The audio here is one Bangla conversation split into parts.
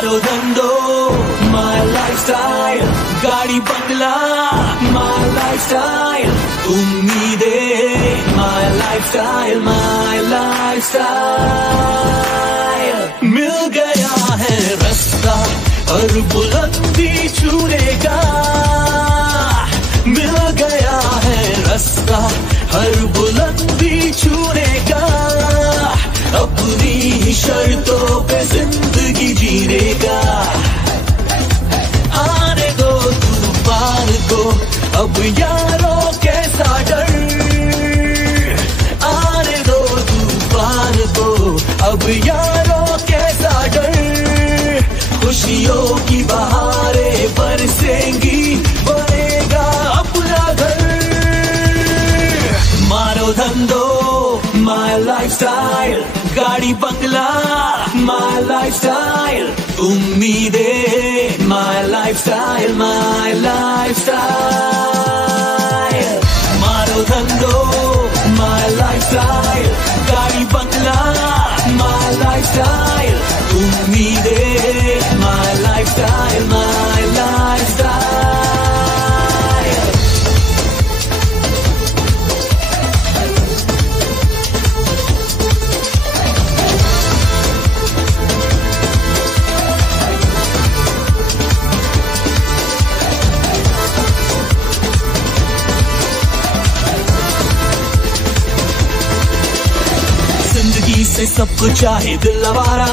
मारो धंधो my lifestyle, गाड़ी बंगला my lifestyle, उम्मीदें my lifestyle, my lifestyle। मिल गया है रास्ता हर बुलंदी छूने का, मिल गया है रास्ता हर बुलंदी छूने का, अपनी ही शर्तों पे जिंदगी जीने का। आने दो तूफान को अब यारों कैसा डर, आने दो तूफान को अब यारों कैसा डर, खुशियों की बहारें बरसेंगी बनेगा अपना घर। मारो धंधो my lifestyle, गाड़ी बंगला my lifestyle, उम्मीदें my lifestyle, my lifestyle। मारो धंधो my lifestyle, गाड़ी बंगला my lifestyle, उम्मीदें my lifestyle, my lifestyle। से सब कुछ चाहे दिल आवारा,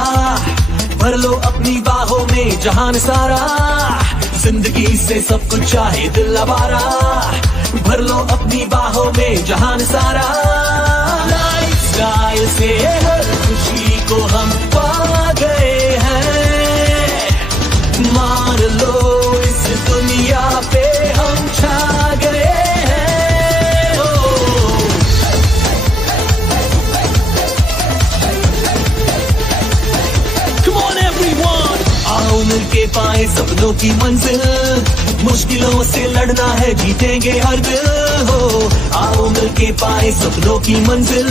भर लो अपनी बाहों में जहान सारा। जिंदगी से सब कुछ चाहे दिल आवारा, भर लो अपनी बाहों में जहान सारा। लाइफस्टाइल से हर खुशी को हम पा गए हैं, मान लो इस दुनिया पे हम छा गए हैं। मिलके पाए सपनों की मंजिल, मुश्किलों से लड़ना है जीतेंगे हर दिल हो। आओ मिलके पाए सपनों की मंजिल,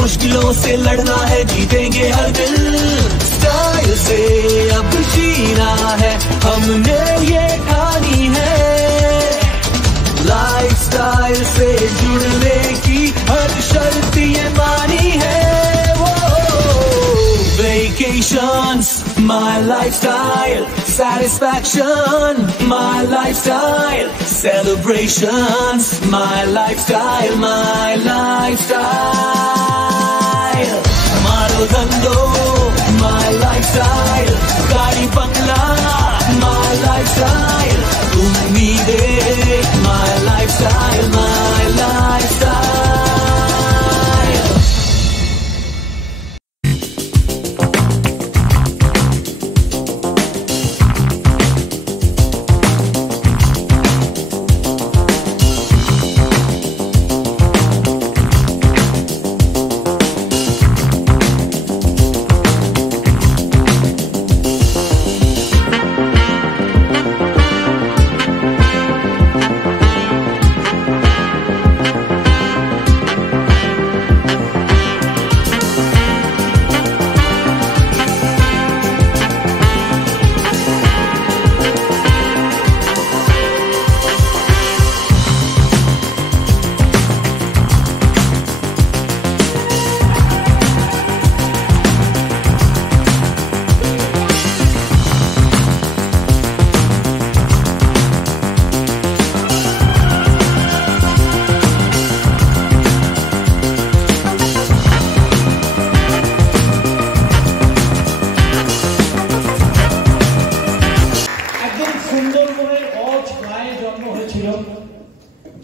मुश्किलों से लड़ना है जीतेंगे हर दिल। स्टाइल से अब जीना है हमने ये ठानी है, लाइफस्टाइल से जुड़ने की हर शर्त ये मानी है। Vacations, my lifestyle, satisfaction, my lifestyle, celebrations, my lifestyle, my lifestyle। मारो धंधो my lifestyle, गाड़ी बंगला my lifestyle, उम्मीदें my lifestyle, my lifestyle।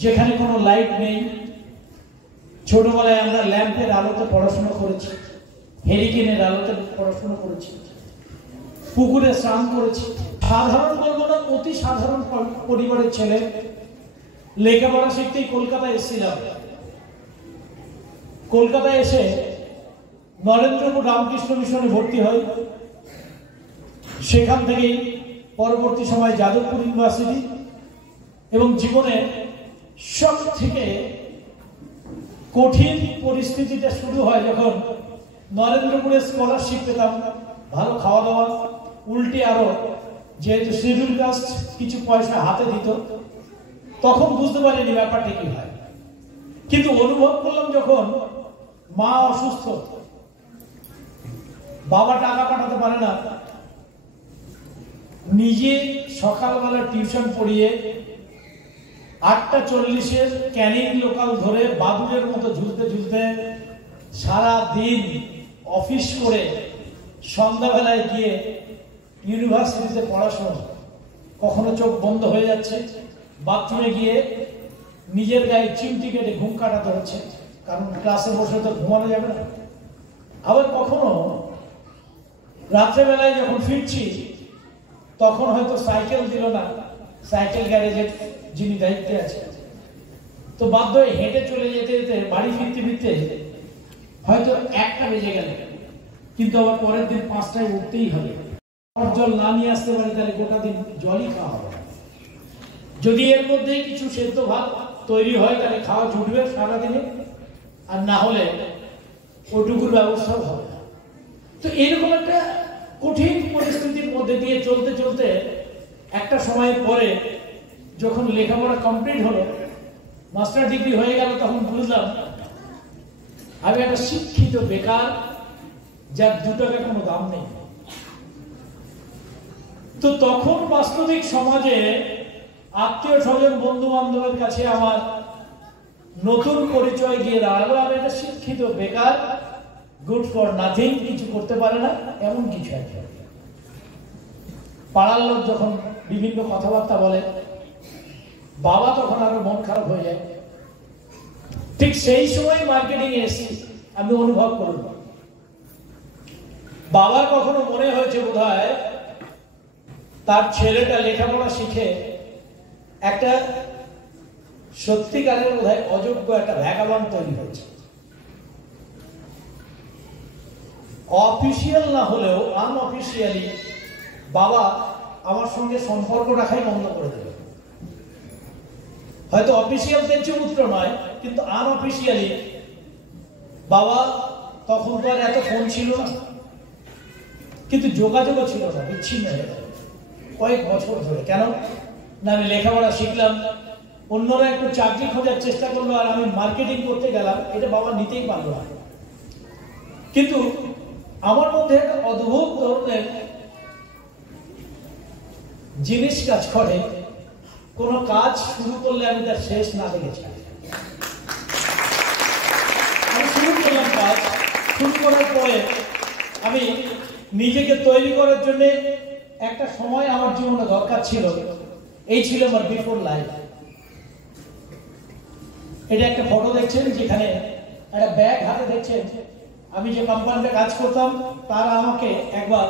যেখানে কোনো লাইট নেই, ছোটবেলায় আমরা ল্যাম্পের আলোতে পড়াশোনা করেছি, হেরিকেনের আলোতে পড়াশোনা করেছি, পুকুরে স্নান করেছি। সাধারণ বলবো না, অতি সাধারণ পরিবারের ছেলে, লেখাপড়া শিখতেই কলকাতায় এসেছিলাম। কলকাতায় এসে নরেন্দ্রপুর রামকৃষ্ণ মিশনে ভর্তি হয়। সেখান থেকেই পরবর্তী সময় যাদবপুর ইউনিভার্সিটি, এবং জীবনে সব থেকে কঠিন পরিস্থিতিটা শুরু হয় যখন নরেন্দ্রপুরে স্কলারশিপ পেতাম, ভালো খাওয়া দাওয়া, উল্টে আরো যেহেতু শিডিউল কাস্ট কিছু পয়সা হাতে দিত, তখন বুঝতে পারিনি ব্যাপারটা কি হয়। কিন্তু অনুভব করলাম যখন মা অসুস্থ, বাবা টাকা পাঠাতে পারে না, নিজে সকালবেলা টিউশন পড়িয়ে 8:40 ক্যানিং লোকাল ধরে বাদুড়ের মতো ঝুলতে ঝুলতে সারা দিন অফিস করে সন্ধ্যাবেলায় গিয়ে ইউনিভার্সিটিতে পড়াশোনা, কখনো চোখ বন্ধ হয়ে যাচ্ছে, বাথরুমে গিয়ে নিজের গায়ে চিমটি কেটে ঘুম কাটাতে হচ্ছে, কারণ ক্লাসে বসে তো ঘুমানো যাবে না। আবার কখনো রাত্রেবেলায় যখন ফিরছি তখন হয়তো সাইকেল দিল না সাইকেল গ্যারেজের যিনি দায়িত্বে আছে, তো বাধ্য হয়ে হেঁটে চলে যেতে যেতে বাড়ি ফিরতে ফিরতে হয়তো 1টা বেজে গেল, কিন্তু আবার পরের দিন 5টায় উঠতেই হবে। জল না নিয়ে আসতে পারি তাহলে গোটা দিন জলই খাওয়া হবে। যদি এর মধ্যে কিছু সেদ্ধ ভাত তৈরি হয় তাহলে খাওয়া জুটবে সারাদিনে, আর না হলে ওটুকুর ব্যবস্থাও হবে না। তো এরকম একটা কঠিন পরিস্থিতির মধ্যে দিয়ে চলতে চলতে একটা সময় পরে যখন লেখাপড়া কমপ্লিট হলো, মাস্টার ডিগ্রি হয়ে গেল, তখন বুঝলাম আমি একটা শিক্ষিত বেকার, যার 2 টাকা কোনো দাম নেই। তো তখন বাস্তবিক সমাজে আত্মীয় স্বজন বন্ধু বান্ধবের কাছে আমার নতুন পরিচয় গিয়ে দাঁড়ালো আমি একটা শিক্ষিত বেকার, গুড ফর নাথিং, কিছু করতে পারে না এমন কিছু একটা। পাড়ার লোক যখন বিভিন্ন কথাবার্তা বলে, বাবা তখন আরো মন খারাপ হয়ে যায়। ঠিক সেই সময় মার্কেটিং এ এসেছি, আমি অনুভব করব বাবার কখনো মনে হয়েছে বোধহয় তার ছেলেটা লেখাপড়া শিখে একটা সত্যিকারের বোধহয় অযোগ্য একটা ভ্যাগাবন্ড তৈরি হয়েছে। অফিসিয়াল না হলেও আনঅফিসিয়ালি বাবা আমার সঙ্গে সম্পর্ক রাখাই বন্ধ করে দেবে। হয়তো অফিসিয়াল তেজপুত্র নয়, কিন্তু আনঅফিসিয়ালি বাবা, তখন তো আর এত ফোন ছিল না, কিন্তু যোগাযোগও ছিল না, বিচ্ছিন্ন হয়ে গেল কয়েক বছর ধরে। কেন না, আমি লেখাপড়া শিখলাম, অন্যরা একটু চাকরি খোঁজার চেষ্টা করলো আর আমি মার্কেটিং করতে গেলাম, এটা বাবা নিতেই পারলো না। কিন্তু আমার মধ্যে একটা অদ্ভুত ধরনের জিনিস কাজ করে, কোন কাজ শুরু করলে আমি তার শেষ না দেখেছি। আমি শুরু করলাম কাজ, শুরু করার পরে আমি নিজেকে তৈরি করার জন্য একটা সময় আমার জীবনে দরকার ছিল। এই ছিল আমার বিফোর লাইফ। এটা একটা ফটো দেখছেন, যেখানে একটা ব্যাগ হাতে দেখছেন। আমি যে কোম্পানিতে কাজ করতাম তারা আমাকে একবার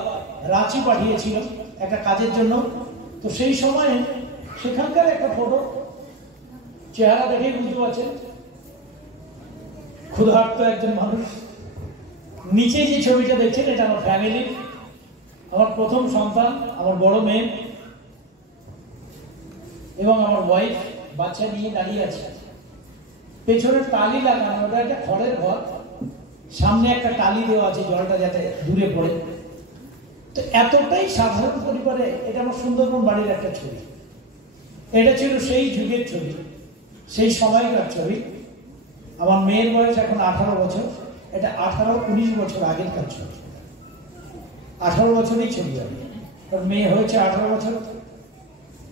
রাঁচি পাঠিয়েছিল একটা কাজের জন্য। তো সেই সময় সেখানকার একটা ফটো, চেহারা দেখেই বুঝতে পারছেন ক্ষুধার্ত একজন মানুষ। নিচে যে ছবিটা দেখছেন এটা আমার ফ্যামিলি, আমার প্রথম সন্তান, আমার বড় মেয়ে এবং আমার ওয়াইফ বাচ্চা নিয়ে দাঁড়িয়ে আছে। পেছনের টালি লাগানো, ওটা একটা খড়ের ঘর, সামনে একটা টালি দেওয়া আছে জলটা যাতে দূরে পড়ে। তো এতটাই সাধারণ পরিবারে, এটা আমার সুন্দরবন বাড়ির একটা ছবি। এটা ছিল সেই যুগের ছবি, সেই সময়কার ছবি। আমার মেয়ের বয়স এখন 18 বছর, এটা 18-19 বছর আগেরকার ছবি। 18 বছরেই ছবি হবে, কারণ মেয়ে হয়েছে 18 বছর,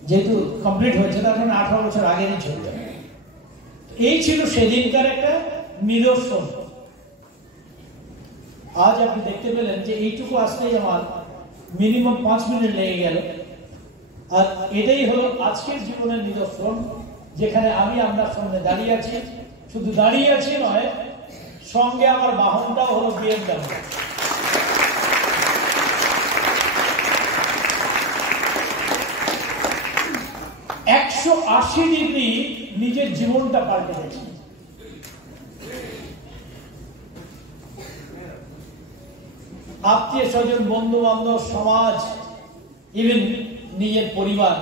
যেহেতু কমপ্লিট হয়েছে তার মানে 18 বছর আগেরই ছবি হবে। এই ছিল সেদিনকার একটা নিদর্শন। আজ আপনি দেখতে পেলেন যে এইটুকু আসতেই আমার মিনিমাম 5 মিনিট লেগে গেল। আর এটাই হলো আজকের জীবনের নিদর্শন, যেখানে আমি আপনার সামনে দাঁড়িয়ে আছি। শুধু দাঁড়িয়ে আছি নয়, সঙ্গে আমার বাহনটাও হলো BMW। 180 ডিগ্রি নিজের জীবনটা পাল্টে গেছে। আত্মীয় স্বজন, বন্ধু বান্ধব, সমাজ, ইভেন নিজের পরিবার,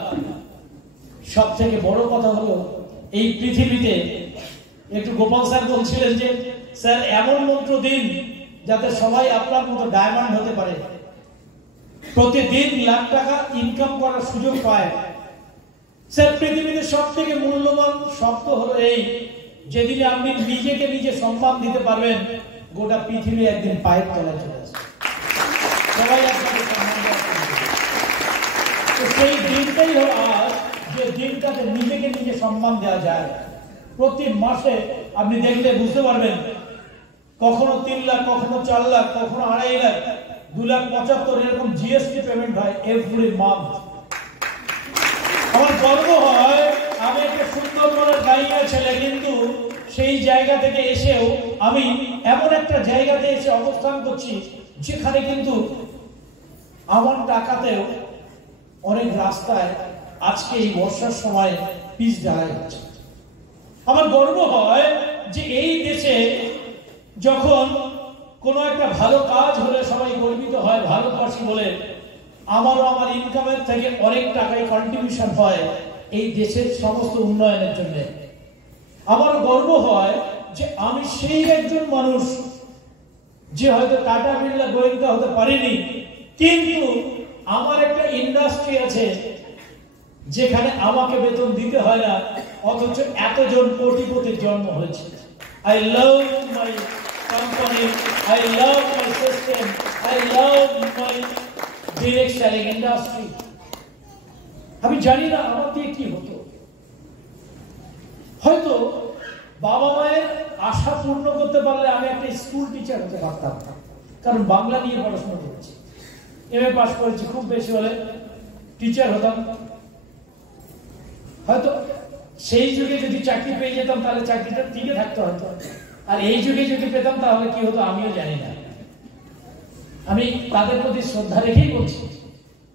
সব থেকে বড় কথা হলো এই পৃথিবীতে, একটু গোপাল স্যার বলছিলেন যে স্যার এমন মন্ত্র দিন যাতে সবাই আপনার মতো ডায়মন্ড হতে পারে। প্রতিদিন লাখ টাকা ইনকাম করার সুযোগ পায়। স্যার, পৃথিবীতে সব থেকে মূল্যবান শব্দ হলো এই, যেদিন আপনি নিজেকে নিজে সম্মান দিতে পারবেন, গোটা পৃথিবী একদিন পায়ের তলায় চলে আসবে। সবাই আপনাকে সম্মান দেওয়া শুরু করবে। তো সেই দিনটাই হলো আজ, যে দিনটাতে নিজেকে নিজে সম্মান দেওয়া যায়। প্রতি মাসে আপনি দেখলে বুঝতে পারবেন, কখনো 3 লাখ, কখনো 4 লাখ, কখনো 2.5 লাখ, 2,75,000 এরকম জিএসটি পেমেন্ট হয় এভরি মান্থ। আমার গর্ব হয়, আমি একটা সুন্দর মনের গাইয়া ছেলে, কিন্তু সেই জায়গা থেকে এসেও আমি এমন একটা জায়গাতে এসে অবস্থান করছি যেখানে কিন্তু আমার টাকাতেও অনেক রাস্তায় আজকে এই বর্ষার সময় পিচ ঢালা যাচ্ছে। আমার গর্ব হয় যে এই দেশে যখন কোনো একটা ভালো কাজ হলে সবাই গর্বিত হয়, ভারতবাসী বলে, আমারও আমার ইনকামের থেকে অনেক টাকায় কন্ট্রিবিউশন হয় এই দেশের সমস্ত উন্নয়নের জন্য। আমার গর্ব হয় যে আমি সেই একজন মানুষ যে হয়তো টাটা বিড়লা গোয়েন্দা হতে পারিনি, কিন্তু আমার একটা ইন্ডাস্ট্রি আছে যেখানে আমাকে বেতন দিতে হয় না, অথচ এতজন কোটিপতির জন্ম হয়েছে। I love my company, I love my system, I love my direct selling industry. আমি জানি না আমার দিয়ে কি হতো, হয়তো বাবা মায়ের আশা পূর্ণ করতে পারলে আমি একটা স্কুল টিচার হতে পারতাম, কারণ বাংলা নিয়ে পড়াশোনা করেছি, এমএ পাস করেছি, খুব বেশি হলে টিচার হতাম। হয়তো সেই যুগে যদি চাকরি পেয়ে যেতাম তাহলে চাকরিটা টিকে থাকতে হতো, আর এই যুগে যদি পেতাম তাহলে কি হতো আমিও জানি না। আমি তাদের প্রতি শ্রদ্ধা রেখেই বলছি,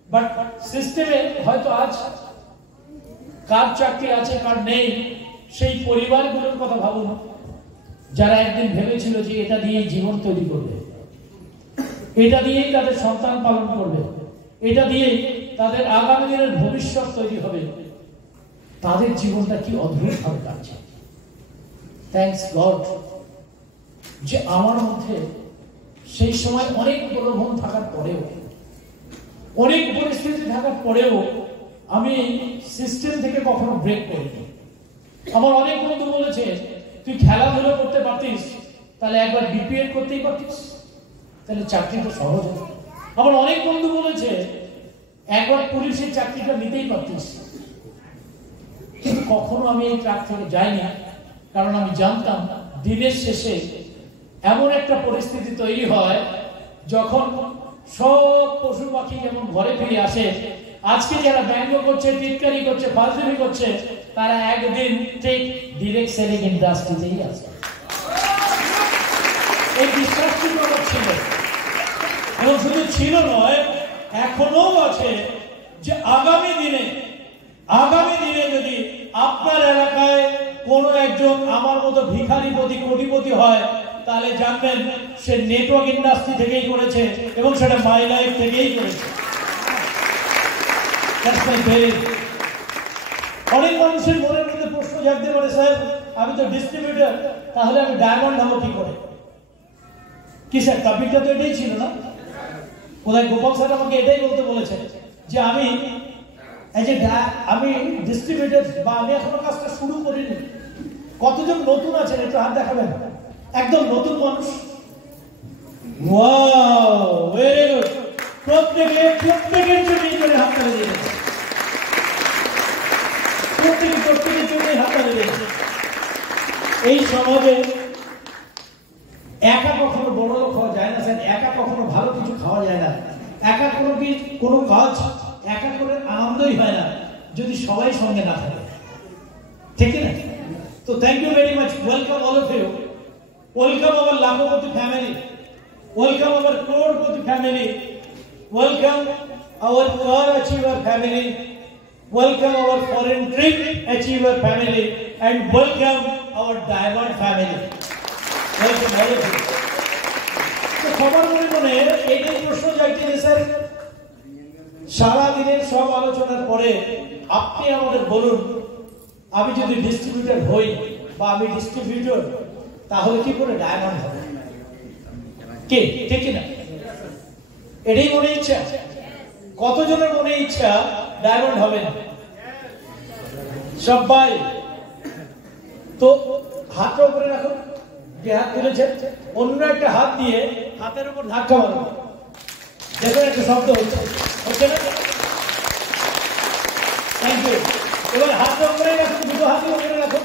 বাট সিস্টেমে হয়তো আজ কার চাকরি আছে কার নেই, সেই পরিবারগুলোর কথা ভাবুন যারা একদিন ভেবেছিল যে এটা দিয়েই জীবন তৈরি করবে, এটা দিয়েই তাদের সন্তান পালন করবে, এটা দিয়েই তাদের আগামী দিনের ভবিষ্যৎ তৈরি হবে। তাদের জীবনটা কি অদ্ভুত ভাবে কাটছে। থ্যাঙ্কস গড যে আমার মধ্যে সেই সময় অনেক প্রলোভন থাকার পরেও, অনেক পরিস্থিতি থাকার পরেও আমি সিস্টেম থেকে কখনো ব্রেক করিনি। আমার অনেক বন্ধু বলেছে, তুই খেলাধুলো করতে পারতিস তাহলে একবার বিপিএড করতেই পারতিস, তাহলে চাকরিটা সহজ হতো। আমার অনেক বন্ধু বলেছে, একবার পুলিশের চাকরিটা নিতেই পারতিস, কিন্তু কখনো আমি এই ট্রাক থেকে যাইনি, কারণ আমি জানতাম দিনের শেষে এমন একটা পরিস্থিতি তৈরি হয় যখন সব পশু পাখি যেমন ঘরে ফিরে আসে, আজকে যারা ব্যঙ্গ করছে, টিটকারি করছে, ফাজলামি করছে, তারা একদিন ঠিক ডিরেক্ট সেলিং ইন্ডাস্ট্রিতেই আসে। এই বিশ্বাসটি আমার ছিল, এবং শুধু ছিল নয়, এখনো আছে যে আগামী দিনে যদি আপনার এলাকায় কোনো একজন আমার মতো ভিখারিপতি কোটিপতি হয়, তাহলে জানবেন সে নেটওয়ার্ক ইন্ডাস্ট্রি থেকেই করেছে এবং সেটা মাই লাইফ থেকেই করেছে। অনেক মানুষের মনের মধ্যে প্রশ্ন জাগতে পারে, স্যার আমি তো ডিস্ট্রিবিউটর, তাহলে আমি ডায়মন্ড হবো কি করে? কি স্যার, টপিকটা তো এটাই ছিল না? কোথায় গোপাল স্যার আমাকে এটাই বলতে বলেছে যে আমি ডিস্ট্রিবিউটর, বা আমি এখনো কাজটা শুরু করিনি। কতজন নতুন আছেন একটু হাত দেখাবেন? একদম নতুন মানুষ। Wow, very good. প্রত্যেকের জন্য হাত তালি দিয়ে প্রত্যেকের জন্য হাত তালি দিয়ে। এই সমাজে একা কখনো বড় লোক হওয়া যায় না স্যার, একা কখনো ভালো কিছু খাওয়া যায় না, একা কোনো কাজ একা করে আনন্দই হয় না যদি সবাই সঙ্গে না থাকে, ঠিক না? তো thank you very much, welcome all of you, welcome our lakhpati family, welcome our crorepati family, welcome our car achiever family, welcome our foreign trip achiever family, and welcome our diamond family. Welcome all of you. তো সবার মনে এইটাই প্রশ্ন জাগছে যে স্যার সারাদিনের সব আলোচনার পরে আপনি আমাদের বলুন, আমি যদি ডিস্ট্রিবিউটর হই বা আমি ডিস্ট্রিবিউটর, তাহলে কি করে ডায়মন্ড হবে? কে ঠিক না? এটাই মনে ইচ্ছা। কতজনের মনে ইচ্ছা ডায়মন্ড হবেন? সবাই। তো হাতটা উপরে রাখুন, যে হাত তুলেছেন অন্য একটা হাত দিয়ে হাতের উপর ধাক্কা মারুন, দেখুন একটা শব্দ হচ্ছে, হচ্ছে না? Thank you. এবার হাতটা উপরে রাখুন, দুটো হাত উপরে রাখুন,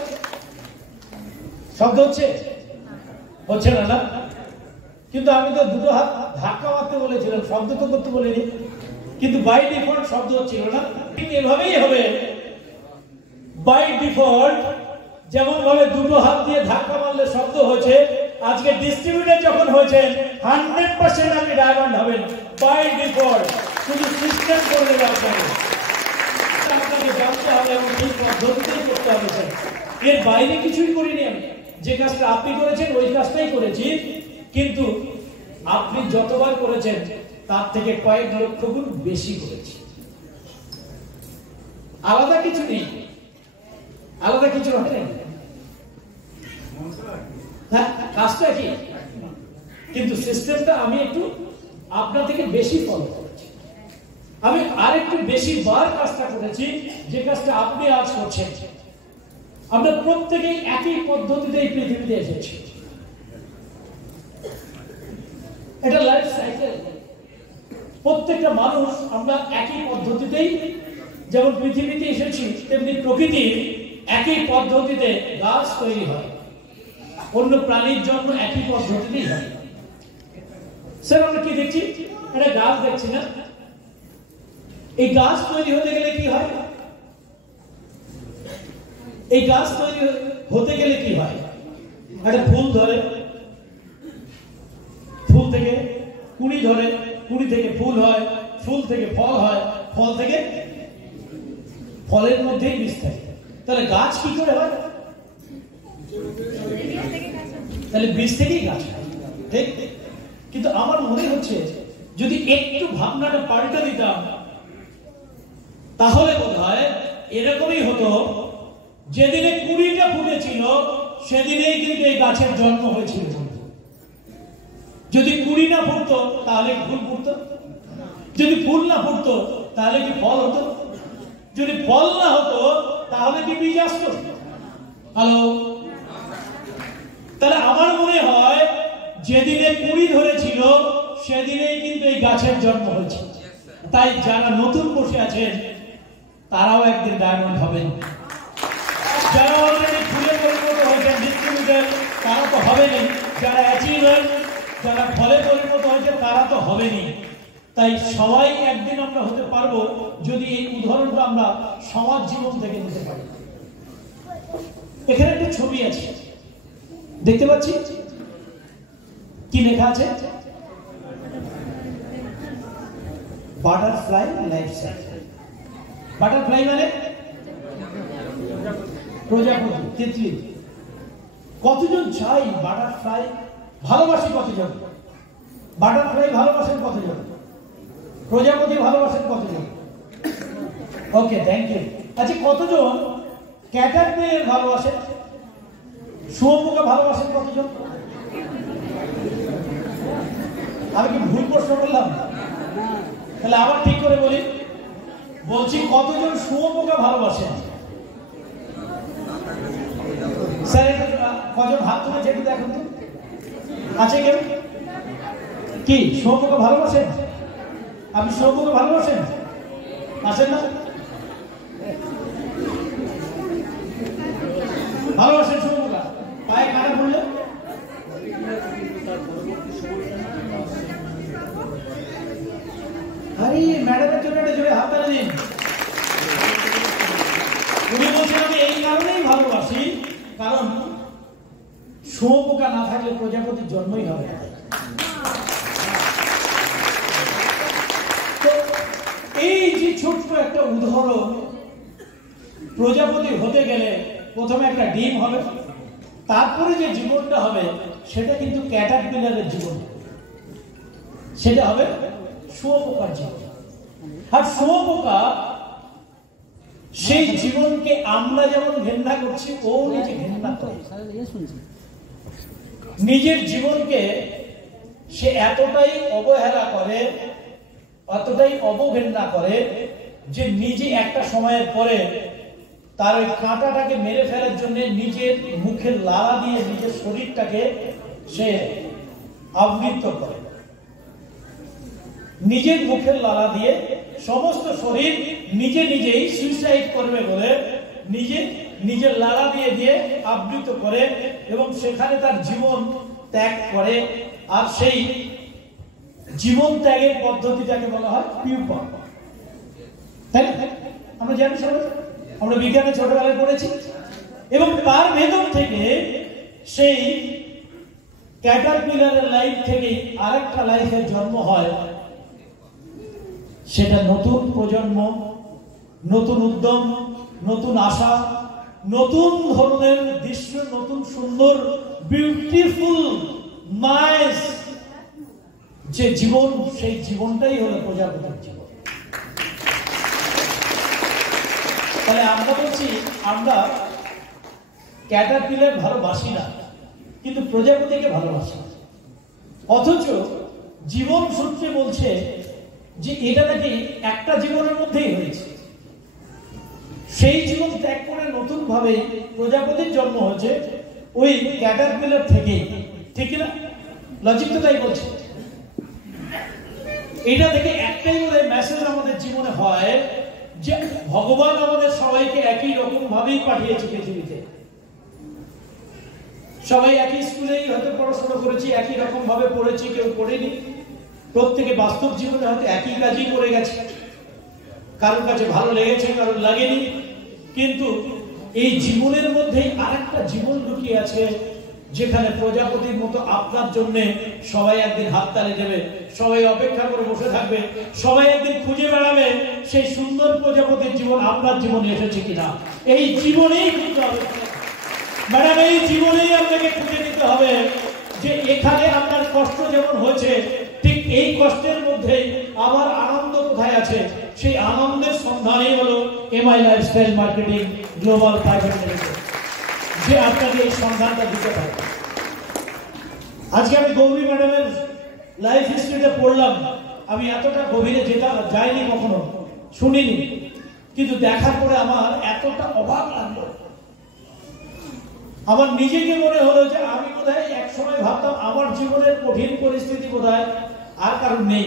শব্দ হচ্ছে? হচ্ছে না, না? কিন্তু আমি তো দুটো হাত ধাক্কা মারতে বলেছিলাম, শব্দ তো করতে বলিনি, কিন্তু বাই ডিফল্ট শব্দ হচ্ছিল না। এভাবেই হবে বাই ডিফল্ট, যেমন ভাবে দুটো হাত দিয়ে ধাক্কা মারলে শব্দ হয়েছে, আজকে ডিস্ট্রিবিউটর যখন হয়েছেন 100% আপনি ডায়মন্ড হবেন বাই ডিফল্ট। শুধু সিস্টেম করে দেবে আপনাকে, আপনাকে জানতে হবে এবং এই পদ্ধতিতেই করতে হবে। এর বাইরে কিছুই করিনি আমি, যে কাজটা আপনি করেছেন ওই কাজটাই করেছি, কিন্তু আপনি যতবার করেছেন তার থেকে কয়েক লক্ষ গুণ বেশি করেছি। আলাদা কিছু নেই, আলাদা কিছু হবে না। হ্যাঁ, কাজটা কি, কিন্তু সিস্টেমটা আমি একটু আপনার থেকে বেশি ফলো করেছি। আমি আরেকটু বেশি বার কাজটা করেছি, যে কাজটা আপনি আজ করছেন। আমরা প্রত্যেকেই একই পদ্ধতিতে এই পৃথিবীতে এসেছি। এটা লাইফ সাইকেল। প্রত্যেকটা মানুষ আমরা একই পদ্ধতিতেই, যেমন পৃথিবীতে এসেছি তেমনি প্রকৃতির একই পদ্ধতিতে গাছ তৈরি হয়, অন্য প্রাণীর জন্য একই পদ্ধতিতেই হয়। স্যার আমরা কি দেখছি? একটা গাছ দেখছি না? এই গাছ তৈরি হতে গেলে কি হয়? এই গাছ তৈরি হতে গেলে কি হয়? একটা ফুল ধরে, ফুল থেকে কুড়ি ধরে, কুড়ি থেকে ফুল হয়, ফুল থেকে ফল হয়, ফল থেকে ফলের মধ্যেই বীজ থাকে। তাহলে গাছ কি করে হয়? তাহলে বীজ থেকেই গাছ হয়, ঠিক? কিন্তু আমার মনে হচ্ছে যদি একটু ভাবনাটা পাল্টে দিতাম, তাহলে বোধহয় এরকমই হতো, যেদিনে কুড়িটা ফুটেছিল সেদিনেই কিন্তু এই গাছের জন্ম হয়েছিল। যদি কুড়ি না ফুটতো তাহলে ফুল ফুটতো, যদি ফুল না ফুটতো তাহলে কি ফল হতো, যদি ফল না হতো তাহলে কি বীজ আসতো? হ্যালো? তাহলে আমার মনে হয় যেদিনে কুড়ি ধরেছিল সেদিনেই কিন্তু এই গাছের জন্ম হয়েছে। তাই যারা নতুন বসে আছেন তারাও একদিন ডায়মন্ড হবেন। যারা অলরেডি ফুলে পরিণত হয়েছেন ডিস্ট্রিবিউটর, তারা তো হবেনি। যারা অ্যাচিভার, যারা ফলে পরিণত হয়েছে তারা তো হবেনি। তাই সবাই একদিন আমরা হতে পারবো যদি এই উদাহরণটা আমরা সমাজ জীবন থেকে নিতে পারি। এখানে একটা ছবি আছে, দেখতে পাচ্ছি, কি লেখা আছে? Butterfly life cycle. বাটারফ্লাই মানে প্রজাপতি, তিতলি। কতজন চাই বাটারফ্লাই? ভালোবাসি কতজন? বাটারফ্লাই ভালোবাসেন কতজন? প্রজাপতি ভালোবাসেন কতজন? ওকে, থ্যাংক ইউ। আচ্ছা, কতজন ক্যাটারপিলার ভালোবাসেন? শুঁয়োপোকা ভালোবাসেন কতজন? আমি কি ভুল প্রশ্ন করলাম? তাহলে আবার ঠিক করে বলি, বলছি কতজন শুঁয়োপোকা ভালোবাসেন? স্যার কজন হাত তুলেছে একটু দেখুন তো, আছে কেউ? কি শুঁয়োপোকা ভালোবাসেন? আপনি শুঁয়োপোকা ভালোবাসেন? আসেন না? ভালোবাসেন শুঁয়োপোকা? পায়ে কাটা পড়লে আরে ম্যাডামের জন্য একটা জোরে হাত তালি দিন। উনি বলছেন আমি এই কারণেই ভালোবাসি, কারণ শুঁয়োপোকা না থাকলে প্রজাপতির জন্মই হবে না। তো এই যে ছোট্ট একটা উদাহরণ, প্রজাপতি হতে গেলে প্রথমে একটা ডিম হবে, তারপরে যে জীবনটা হবে সেটা কিন্তু ক্যাটারপিলারের জীবন, সেটা হবে শুঁয়োপোকার জীবন। আর শুঁয়োপোকা সেই জীবনকে আমরা যেমন ঘেন্না করছি, ও নিজে ঘেন্না করে। নিজের জীবনকে সে এতটাই অবহেলা করে অতটাই অবহেলা করে যে নিজে একটা সময়ের পরে তার ওই কাঁটাটাকে মেরে ফেলার জন্য নিজের মুখের লালা দিয়ে নিজের শরীরটাকে সে আবৃত করে, নিজের মুখের লালা দিয়ে সমস্ত শরীর নিজে নিজেই সুইসাইড করবে বলে নিজের লালা দিয়ে দিয়ে আবৃত করে এবং সেখানে তার জীবন ত্যাগ করে। আর সেই জীবন ত্যাগের পদ্ধতিটাকে বলা হয় পিউপা, তাই না? আমরা জানি সবাই, আমরা বিজ্ঞানে ছোটবেলায় পড়েছি। এবং তার ভেতর থেকে সেই ক্যাটারপিলারের লাইফ থেকে আরেকটা লাইফের জন্ম হয়, সেটা নতুন প্রজন্ম, নতুন উদ্যম, নতুন আশা, নতুন ধরনের দৃশ্য, নতুন সুন্দর বিউটিফুল নাইস যে জীবন, সেই জীবনটাই হলো প্রজাপতির জীবন। তাহলে আমরা বলছি আমরা ক্যাটারপিলার ভালোবাসি না, কিন্তু প্রজাপতিকে ভালোবাসি। অথচ জীবন সূত্রে বলছে যে এটা নাকি একটা জীবনের মধ্যেই হয়েছে, সেই জীবন ত্যাগ করে নতুন ভাবে প্রজাপতির জন্ম হয়েছে ওই ক্যাটারপিলার থেকে, ঠিক না? লজিক তো তাই বলছে। এটা থেকে একটাই বলে মেসেজ আমাদের জীবনে হয় যে ভগবান আমাদের সবাইকে একই রকম ভাবেই পাঠিয়েছে পৃথিবীতে। সবাই একই স্কুলেই হয়তো পড়াশোনা করেছি, একই রকম ভাবে পড়েছি, কেউ পড়েনি। প্রত্যেকে বাস্তব জীবনে হয়তো একই কাজই করে গেছে, কারোর কাছে ভালো লেগেছে, কারোর লাগেনি। কিন্তু এই জীবনের মধ্যেই আরেকটা জীবন লুকিয়ে আছে, যেখানে প্রজাপতির মতো আপনার জন্য সবাই একদিন হাততালি দেবে, সবাই অপেক্ষা করে বসে থাকবে, সবাই একদিন খুঁজে বেড়াবে সেই সুন্দর প্রজাপতির জীবন আপনার জীবনে এসেছে কিনা। এই জীবনেই খুঁজতে হবে ম্যাডাম, এই জীবনেই আপনাকে খুঁজে নিতে হবে যে এখানে আপনার কষ্ট যেমন হয়েছে, ঠিক এই কষ্টের মধ্যে আমার আনন্দ কোথায় আছে। সেই আনন্দের সন্ধানই হলো MI lifestyle marketing global private limited, যে আপনাকে এই সন্ধানটা দিতে পারে। আজকে আমি গৌরী ম্যাডামের লাইফ হিস্ট্রিতে পড়লাম, আমি এতটা গভীরে যাইনি, কখনো শুনিনি, কিন্তু দেখার পরে আমার এতটা অবাক লাগলো। আমার নিজেকে মনে হলো যে আমি বোধহয় এক সময় ভাবতাম আমার জীবনের কঠিন পরিস্থিতি বোধহয় আর কারণ নেই,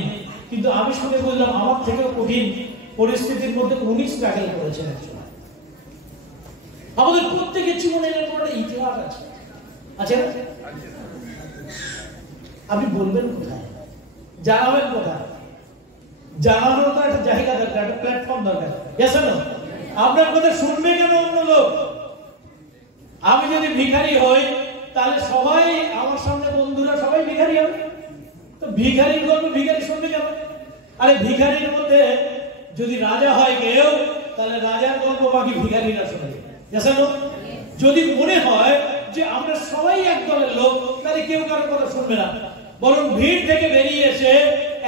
কিন্তু আমি শুনে বললাম আমার থেকেও কঠিন পরিস্থিতির মধ্যে উনি স্ট্রাগল করেছেন একসময়। আমাদের প্রত্যেকের জীবনের এরকম একটা ইতিহাস আছে, আছে না? আপনি বলবেন কোথায়, জানাবেন কোথায়? জানানোর তো একটা জায়গা দরকার, একটা প্ল্যাটফর্ম দরকার। আপনার কথা শুনবে কেন অন্য লোক? আমি যদি ভিখারি হই তাহলে সবাই আমার সামনে বন্ধুরা সবাই ভিখারি হবে, তো ভিখারির গল্প ভিখারি শুনবে কেন? আরে ভিখারির মধ্যে যদি রাজা হয় কেউ, তাহলে রাজার গল্প বাকি ভিখারিরা শুনবে। যদি মনে হয় যে আমরা সবাই এক দলের লোক, তাহলে কেউ কারোর কথা শুনবে না, বরং ভিড় থেকে বেরিয়ে এসে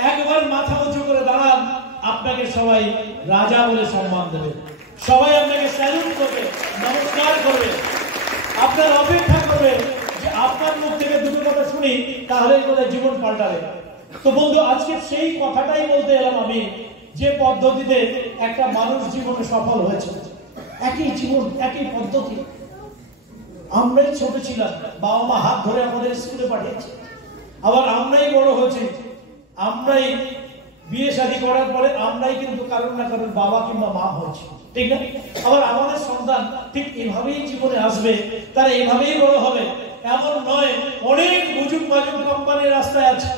একবার মাথা উঁচু করে দাঁড়ান, আপনাকে সবাই রাজা বলে সম্মান দেবে, সবাই আপনাকে স্যালুট করবে, নমস্কার করবে, আপনার অপেক্ষা করবে যে আপনার মুখ থেকে দুটো কথা শুনি, তাহলেই বোধহয় জীবন পাল্টাবে। তো বন্ধু, আজকে সেই কথাটাই বলতে এলাম আমি, যে পদ্ধতিতে একটা মানুষ জীবনে সফল হয়েছে। একই জীবন, একই পদ্ধতি। আমরাই ছোট ছিলাম, বাবা মা হাত ধরে আমাদের স্কুলে পাঠিয়েছে, আবার আমরাই বড় হয়েছি, আমরাই বিয়ে শাদী করার পরে আমরাই কিন্তু কারণ না কারণ বাবা কিংবা মা হয়েছে, ঠিক না? আবার আমাদের সন্তান ঠিক এভাবেই জীবনে আসবে, তারা এভাবেই বড় হবে এমন নয়। অনেক বুজুক বাজুক কোম্পানির রাস্তায় আছে,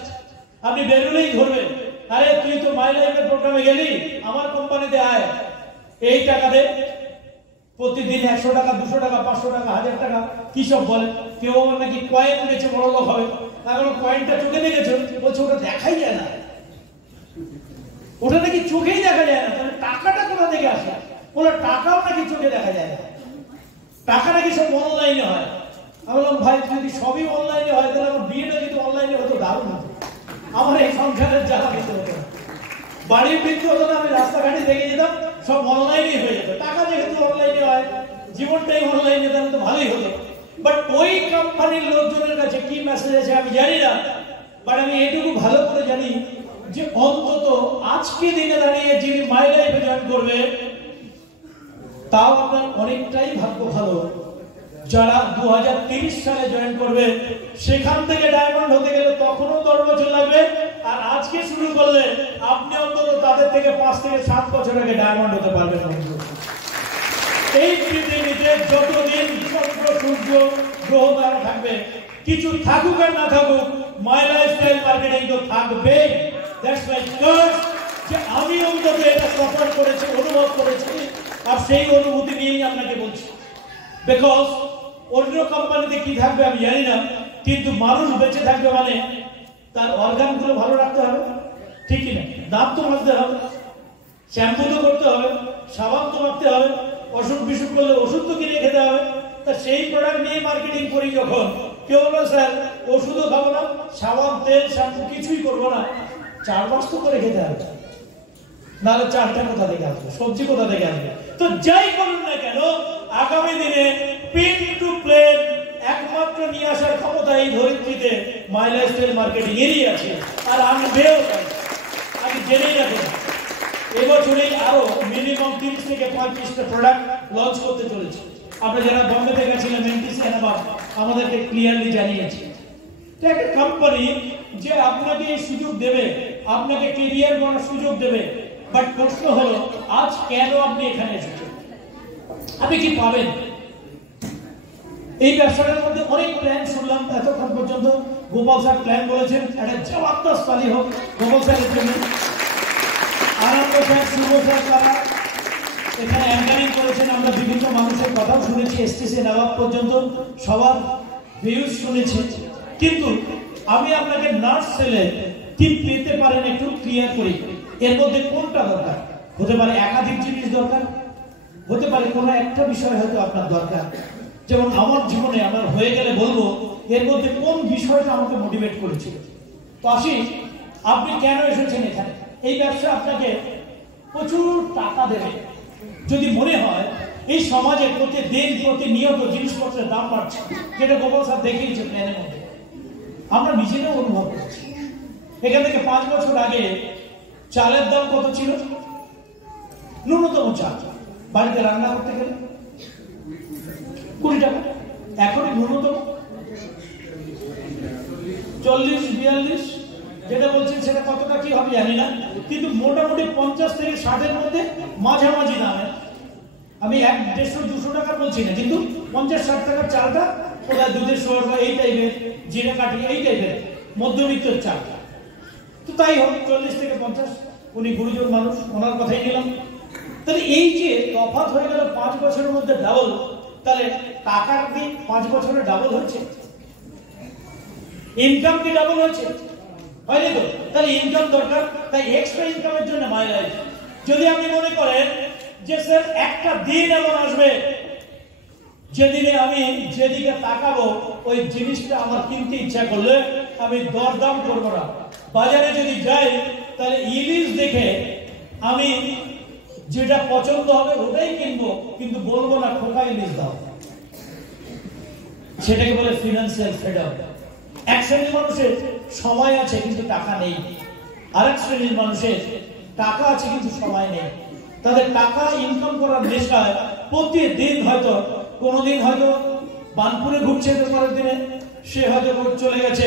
আপনি বেরোলেই ধরবেন, আরে তুই তো মাই লাইফের প্রোগ্রামে গেলি, আমার কোম্পানিতে আয়, এই টাকা দে, প্রতিদিন 100 টাকা, 200 টাকা, 500 টাকা, 1000 টাকা, কি সব বলে। কেউ আমার নাকি কয়েন বেচে বড় লোক হবে, এখন কয়েনটা চোখে দেখেছো? বলছে ওটা দেখাই যায় না, ওটা নাকি চোখেই দেখা যায় না। তাহলে টাকাটা কোথা থেকে আসে? বলে টাকাও নাকি চোখে দেখা যায় না, টাকা নাকি সব অনলাইনে হয়। আমি বললাম ভাই যদি সবই অনলাইনে হয়, তাহলে আমার বিয়েটা যদি অনলাইনে হতো দারুণ হতো, আমার এই সংসারের জ্বালা দিতে হতো না, বাড়ির বৃদ্ধ হতো না, আমি রাস্তাঘাটে দেখে যেতাম, সব অনলাইনে হয়ে যেত। টাকা যেহেতু অনলাইনে হয়, জীবনটাই অনলাইনে, তাহলে তো ভালোই হতো। বাট ওই কোম্পানির লোকজনের কাছে কি মেসেজ আছে আমি জানি না, বাট আমি এটুকু ভালো করে জানি যে অন্তত আজকে দিনে দাঁড়িয়ে যিনি মাই লাইফে জয়েন করবে তাও আপনার অনেকটাই ভাগ্য ভালো। যারা 2030 সালে জয়েন করবে সেখান থেকে ডায়মন্ড হতে গেলে তখনও 10 বছর লাগবে, আর আজকে শুরু করলে আপনি অন্তত তাদের থেকে 5 থেকে 7 বছর আগে ডায়মন্ড হতে পারবেন। এই পৃথিবীতে যতদিন চন্দ্র সূর্য গ্রহ তারা থাকবে, কিছু থাকুক আর না থাকুক, মাই লাইফস্টাইল মার্কেটিং তো থাকবে। দ্যাটস মাই কাজ, যে আমি অন্তত এটা সফর করেছি, অনুভব করেছি, আর সেই অনুভূতি নিয়েই আপনাকে বলছি। বিকজ অন্য কোম্পানিতে কি থাকবে আমি জানি না, কিন্তু মানুষ বেঁচে থাকবে মানে তার অর্গানগুলো ভালো রাখতে হবে, ঠিক না? দাঁত তো মাজতে হবে, শ্যাম্পু তো করতে হবে, সাবান তো মাখতে হবে, অসুখ বিসুখ করলে ওষুধ তো কিনে খেতে হবে। তা সেই প্রোডাক্ট নিয়ে মার্কেটিং করি যখন, কেউ বলবে স্যার ওষুধও খাবো না, সাবান তেল শ্যাম্পু কিছুই করবো না, 4 মাস তো করে খেতে হবে, নাহলে 4টা কোথা থেকে আসবে, সবজি কোথা থেকে আসবে? তো যাই করুন না কেন, আগামী দিনে পিন টু প্লেন একমাত্র নিয়ে আসার ক্ষমতা এই ধরিত্রীতে মাই লাইফস্টাইল মার্কেটিং এরই আছে। আর আমি আমি জেনেই রাখি এবছরেই আরো মিনিমাম 30 থেকে 35টা প্রোডাক্ট লঞ্চ করতে চলেছে। আপনারা যারা বম্বেতে গেছিলেন আমাদেরকে ক্লিয়ারলি জানিয়েছে একটা কোম্পানি যে আপনাকে এই সুযোগ দেবে, আপনাকে ক্যারিয়ার করার সুযোগ দেবে। বাট প্রশ্ন হলো আজ কেন আপনি এখানে এসেছেন, আপনি কি পাবেন? এই ব্যবসাটার মধ্যে অনেক প্ল্যান শুনলাম এতক্ষণ পর্যন্ত। গোপাল স্যার প্ল্যান বলেছেন, একটা জবাবদাস্ত পালি হোক গোপাল স্যারের জন্য। আনন্দ স্যার, শুভ স্যার তারা এখানে অ্যাঙ্কারিং করেছেন। আমরা বিভিন্ন মানুষের কথাও শুনেছি, এসটিসি নবাব পর্যন্ত সবার ভিউজ শুনেছি। কিন্তু আমি আপনাকে নার্স সেলে কি পেতে পারেন একটু ক্লিয়ার করি। এর মধ্যে কোনটা দরকার হতে পারে? একাধিক জিনিস দরকার হতে পারে, কোনো একটা বিষয় হয়তো আপনার দরকার। যেমন আমার জীবনে আমার হয়ে গেলে বলবো এর মধ্যে কোন বিষয়টা আমাকে মোটিভেট করেছিল। তো আসি, আপনি কেন এসেছেন এখানে? এই ব্যবসা আপনাকে প্রচুর টাকা দেবে যদি মনে হয় এই সমাজে প্রতিদিন প্রতিনিয়ত জিনিসপত্রের দাম বাড়ছে, যেটা গোপাল স্যার দেখিয়েছে প্ল্যানের মধ্যে, আমরা নিজেরাও অনুভব করছি। এখান থেকে 5 বছর আগে চালের দাম কত ছিল? ন্যূনতম চাল বাড়িতে রান্না করতে গেলে 20 টাকা, এখন ন্যূনতম 40-42। যেটা বলছেন সেটা কতটা কি হবে জানি না, কিন্তু মোটামুটি 50 থেকে 60-এর মধ্যে মাঝামাঝি দামে। আমি 150-200 টাকা বলছি না, কিন্তু 50-60 টাকার চালটা কোথায় দুধের শোর বা এই টাইপের, জিরে কাঠি এই টাইপের মধ্যবিত্তের চাল। তো তাই হোক, 40 থেকে 50, উনি গুরুজন মানুষ, ওনার কথাই নিলাম। তাহলে এই যে তফাৎ হয়ে গেল 5 বছরের মধ্যে ডাবল, তাহলে টাকার কি 5 বছরে ডাবল হচ্ছে? ইনকাম কি ডাবল হচ্ছে? হয়নি তো। তাহলে ইনকাম দরকার, তাই এক্সট্রা ইনকামের জন্য মাই লাইফ। যদি আপনি মনে করেন যে স্যার একটা দিন এমন আসবে যেদিনে আমি যেদিকে তাকাবো ওই জিনিসটা আমার কিনতে ইচ্ছা করলে আমি দরদাম করবো না, বাজারে যদি যাই তাহলে ইলিশ দেখে আমি যেটা পছন্দ হবে ওটাই কিনবো, কিন্তু বলবো না খোকা ইলিশ দাও। সেটাকে বলে ফিনান্সিয়াল ফ্রিডম। এক শ্রেণীর মানুষের সময় আছে কিন্তু টাকা নেই, আরেক শ্রেণীর মানুষের টাকা আছে কিন্তু সময় নেই। তাদের টাকা ইনকাম করার নেশায় প্রতিদিন হয়তো কোনোদিন হয়তো বানপুরে ঘুরছে, পরের দিনে সে হয়তো চলে গেছে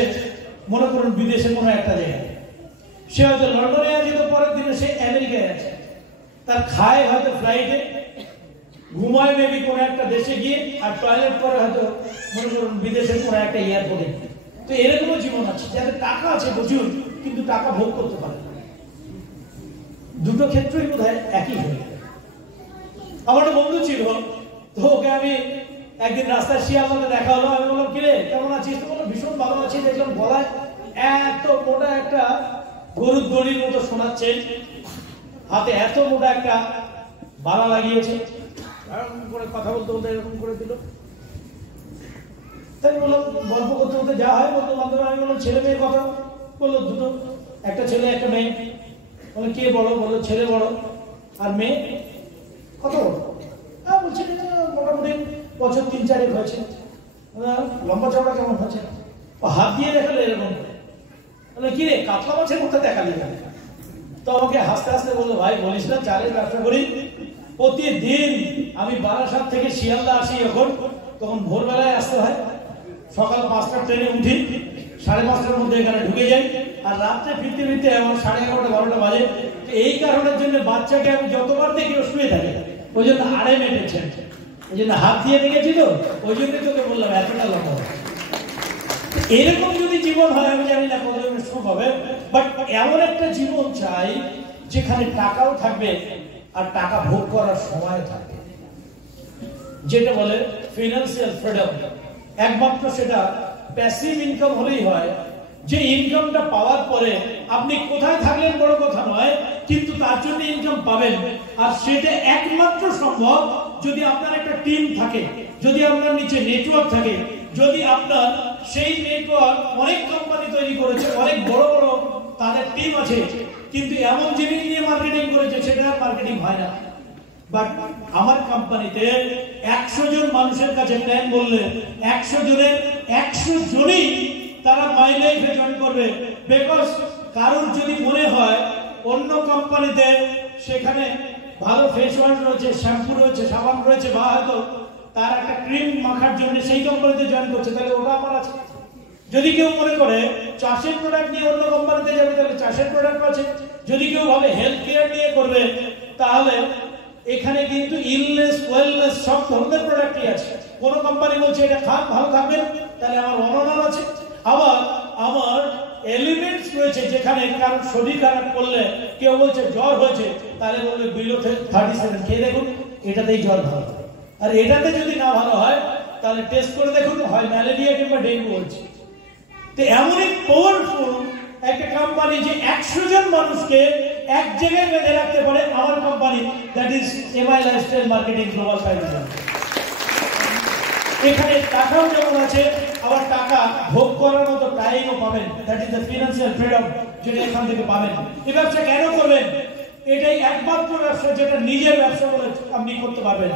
মনে করুন বিদেশে কোনো একটা জায়গায়, সে হয়তো লন্ডনে আছে, তো পরের দিনে সে আমেরিকায় আছে। তার খায় হয়তো ফ্লাইটে, ঘুমায় মেবি কোনো একটা দেশে গিয়ে, আর টয়লেট করে হয়তো মনে করুন বিদেশের কোনো একটা এয়ারপোর্টে। তো এরকমও জীবন আছে যাদের টাকা আছে প্রচুর কিন্তু টাকা ভোগ করতে পারে। দুটো ক্ষেত্রেই বোধহয় একই হয়ে। আমার একটা বন্ধু ছিল, তো ওকে আমি একদিন রাস্তায় শিয়ালদাতে দেখা হলো। আমি বললাম কিরে কেমন আছিস? তো বললো ভীষণ ভালো আছি। দেখলাম গলায় এত মোটা একটা গরুর দড়ির মতো শোনাচ্ছে, হাতে এত মোটা একটা বালা লাগিয়েছে, এরকম করে কথা বলতে বলতে এরকম করে দিল। তাই বললাম গল্প করতে করতে যা হয় বলতো বান্ধব। আমি বললাম ছেলে মেয়ের কথা, বললো দুটো, একটা ছেলে একটা মেয়ে। বলে কে বড়? বললো ছেলে বড়। আর মেয়ে কত বড়? বলছে মোটামুটি বছর 3-4 হয়েছে। লম্বা চওড়া কেমন হচ্ছে? হাত দিয়ে দেখালে এরকম। বলে কি রে কাতলা মাছের মধ্যে দেখালে? তো আমাকে হাসতে হাসতে বললো, ভাই বলিস না, চালের ব্যবসা করি। প্রতিদিন আমি বারাসাত থেকে শিয়ালদা আসি, তখন ভোরবেলায় আসতে হয়, সকাল 5টার ট্রেনে উঠি, 5:30টার মধ্যে এখানে ঢুকে যাই, আর রাত্রে ফিরতে ফিরতে আমার 11:30 12টা বাজে। এই কারণের জন্য বাচ্চাকে আমি যতবার দেখি ও শুয়ে থাকে, ওই জন্য আড়ে মেটেছে, ওই জন্য হাত দিয়ে দেখেছি, তো ওই জন্যই তোকে বললাম এতটা লম্বা। এরকম যদি জীবন হয়, আমি জানি না কতজনের সুখ হবে, বাট এমন একটা জীবন চাই যেখানে টাকাও থাকবে আর টাকা ভোগ করার সময় থাকবে, যেটা বলে ফিনান্সিয়াল ফ্রিডম। একমাত্র সেটা প্যাসিভ ইনকাম হলেই হয়, যে ইনকামটা পাওয়ার পরে আপনি কোথায় থাকলেন বড় কথা নয়, কিন্তু তার জন্য ইনকাম পাবেন। আর সেটা একমাত্র সম্ভব যদি আপনার একটা টিম থাকে, যদি আপনার নিচে নেটওয়ার্ক থাকে, যদি আপনার সেই নেটওয়ার্ক, অনেক কোম্পানি তৈরি করেছে, অনেক বড় বড় তাদের টিম আছে, কিন্তু এমন জিনিস নিয়ে মার্কেটিং করেছে সেটা মার্কেটিং হয় না। বাট আমার কোম্পানিতে 100 জন মানুষের কাছে প্ল্যান বললে 100 জনের 100 জনই তারা মাই লাইফে জয়েন করবে। বিকজ কারোর যদি মনে হয় অন্য কোম্পানিতে সেখানে ভালো ফেস ওয়াশ রয়েছে, শ্যাম্পু রয়েছে, সাবান রয়েছে, বা হয়তো তার একটা ক্রিম মাখার জন্য সেই কোম্পানিতে জয়েন করছে, তাহলে ওটা আমার আছে। যদি কেউ মনে করে চাষের প্রোডাক্ট নিয়ে অন্য কোম্পানিতে যাবে, তাহলে চাষের প্রোডাক্ট আছে। যদি কেউ ভাবে হেলথ কেয়ার নিয়ে করবে, তাহলে এখানে কিন্তু ইলনেস ওয়েলনেস সব ধরনের প্রোডাক্টই আছে। কোন কোম্পানি বলছে এটা খান ভালো থাকবেন, তাহলে আমার অননার আছে। আবার আমার এলিমেন্টস রয়েছে, যেখানে কারণ শরীর খারাপ করলে, কেউ বলছে জ্বর হয়েছে, তাহলে বলবে বিলো 37 খেয়ে দেখুন, এটাতেই জ্বর ভালো। আর এটাতে যদি না ভালো হয়, তাহলে টেস্ট করে দেখুন, হয় ম্যালেরিয়া কিংবা ডেঙ্গু হচ্ছে। তো এমনই পাওয়ারফুল একটা কোম্পানি যে 100 জন মানুষকে এক জায়গায় বেঁধে রাখতে পারে, আমার company, that is MI lifestyle marketing global private limited. এখানে টাকাও যেমন আছে, আবার টাকা ভোগ করার মতো টাইমও পাবেন, that is the financial freedom, যেটা এখান থেকে পাবেন। এই ব্যবসা কেন করবেন? এটাই একমাত্র ব্যবসা যেটা নিজের ব্যবসা বলে আপনি করতে পারবেন।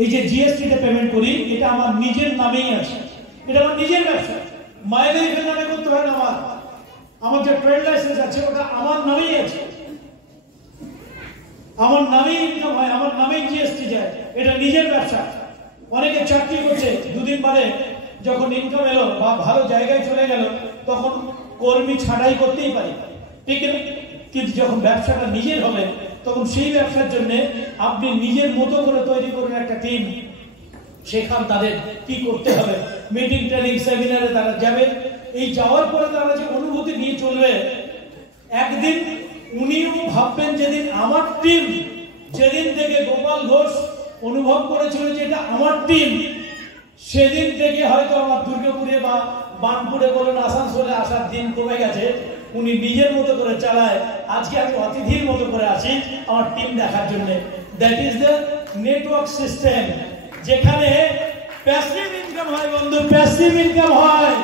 এই যে জিএসটি তে পেমেন্ট করি, এটা আমার নিজের নামেই আছে, এটা আমার নিজের ব্যবসা। মাইলেজের নামে করতে হয় না, আমার যে ট্রেড লাইসেন্স আছে ওটা আমার নামেই আছে, আমার নামেই ইনকাম হয়, আমার নামেই জিএসটি যায়, এটা নিজের ব্যবসা। অনেকে চাকরি করছে, দুদিন পরে যখন ইনকাম এলো বা ভালো জায়গায় চলে গেল, তখন কর্মী ছাঁটাই করতেই পারি, ঠিক না? কিন্তু যখন ব্যবসাটা নিজের হবে, তখন সেই ব্যবসার জন্য আপনি নিজের মতো করে তৈরি করুন একটা টিম, শেখান তাদের কি করতে হবে, মিটিং ট্রেনিং সেমিনারে তারা যাবে। এই যাওয়ার পরে তারা যে অনুভূতি নিয়ে চলবে, একদিন উনিও ভাববেন, যেদিন আমার টিম, যেদিন থেকে গোপাল ঘোষ অনুভব করেছিল যে এটা আমার টিম, সেদিন থেকে হয়তো আমার দুর্গাপুরে বা বানপুরে বলুন, আসানসোলে আসার দিন কমে গেছে। উনি নিজের মতো করে চালায়, আজকে আমি অতিথির মতো করে আসি আমার টিম দেখার জন্য। That is the network system, যেখানে প্যাসিভ ইনকাম হয় বন্ধু, প্যাসিভ ইনকাম হয়।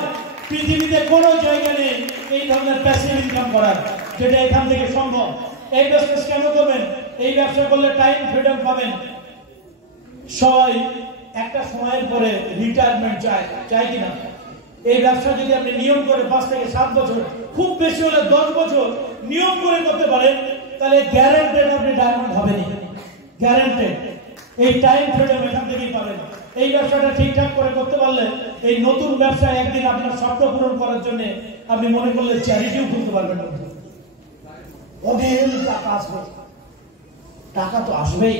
পৃথিবীতে কোনো জায়গা নেই এই ধরনের প্যাসিভ ইনকাম করার, যেটা এখান থেকে সম্ভব। এই বিজনেস কেন করবেন? এই ব্যবসা করলে টাইম ফ্রিডম পাবেন। সবাই একটা সময়ের পরে রিটায়ারমেন্ট চায় কিনা? এই ব্যবসা যদি আপনি নিয়ম করে 5 থেকে 7 বছর, খুব বেশি হলে 10 বছর নিয়ম করে করতে পারেন, তাহলে গ্যারান্টেড আপনি ডায়মন্ড হবেনই, গ্যারান্টেড। এই টাইম ফ্রিডম এখান থেকেই পাবেন। এই ব্যবসাটা ঠিকঠাক করে করতে পারলে, এই নতুন ব্যবসায় একদিন আপনার স্বপ্ন পূরণ করার জন্য আপনি মনে করলে চ্যারিটিও খুলতে পারবেন। অঢেল টাকা আসবে, টাকা তো আসবেই,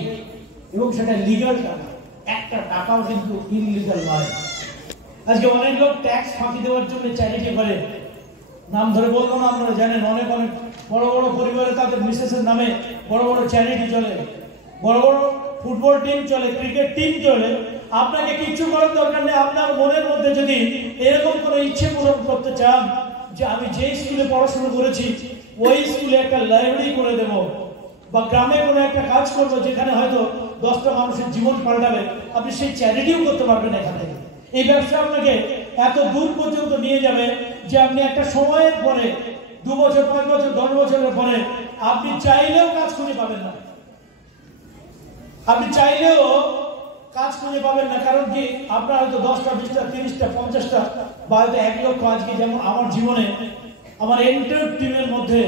এবং সেটা লিগাল টাকা, একটা টাকাও কিন্তু ইনলিগাল নয়। আজকে অনেক লোক ট্যাক্স ফাঁকি দেওয়ার জন্য চ্যারিটি করে, নাম ধরে বলবো না, আপনারা জানেন, অনেক অনেক বড় বড় পরিবারে তাদের মিসেসের নামে বড় বড় চ্যারিটি চলে, বড় বড় ফুটবল টিম চলে, ক্রিকেট টিম চলে। আপনাকে কিচ্ছু করার দরকার নেই। আপনার মনের মধ্যে যদি এরকম কোনো ইচ্ছে পূরণ করতে চান যে আমি যে স্কুলে পড়াশোনা করেছি ওই স্কুলে একটা লাইব্রেরি করে দেব, বা গ্রামে কোনো একটা কাজ করবো যেখানে হয়তো 10টা মানুষের জীবন পাল্টাবে, আপনি সেই চ্যারিটিও করতে পারবেন এখান থেকে। এই ব্যবসা আপনাকে এত দূর পর্যন্ত নিয়ে যাবে যে আপনি একটা সময়ের পরে, 2 বছর, 5 বছর, 10 বছরের পরে আপনি চাইলেও কাজ খুঁজে পাবেন না, আপনি চাইলেও কাজ খুঁজে পাবেন না। কারণ কি, আপনার হয়তো 10টা, 20টা, 30টা, 50টা বা হয়তো 1 লক্ষ। আজকে যেমন আমার জীবনে, আমার এন্টার টিমের মধ্যে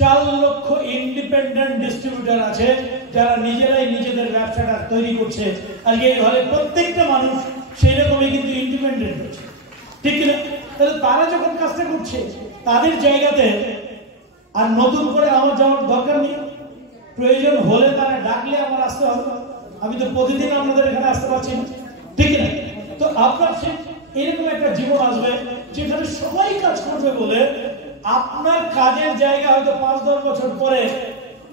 4 লক্ষ ইন্ডিপেন্ডেন্ট ডিস্ট্রিবিউটর আছে যারা নিজেরাই নিজেদের ব্যবসাটা তৈরি করছে। আজকে এই ঘরে প্রত্যেকটা মানুষ সেই রকমই কিন্তু ইন্ডিপেন্ডেন্ট হচ্ছে, ঠিক কিনা? তাহলে তারা যখন কাজটা করছে তাদের জায়গাতে আর নতুন করে আমার যাওয়ার দরকার নেই। প্রয়োজন হলে তারা ডাকলে আমার আসতে হবে। আমি তো প্রতিদিন আপনাদের এখানে আসতে পারছি না, ঠিক না? তো আপনার সে এরকম একটা জীবন আসবে যেখানে সবাই কাজ করবে বলে আপনার কাজের জায়গা হয়তো 5-10 বছর পরে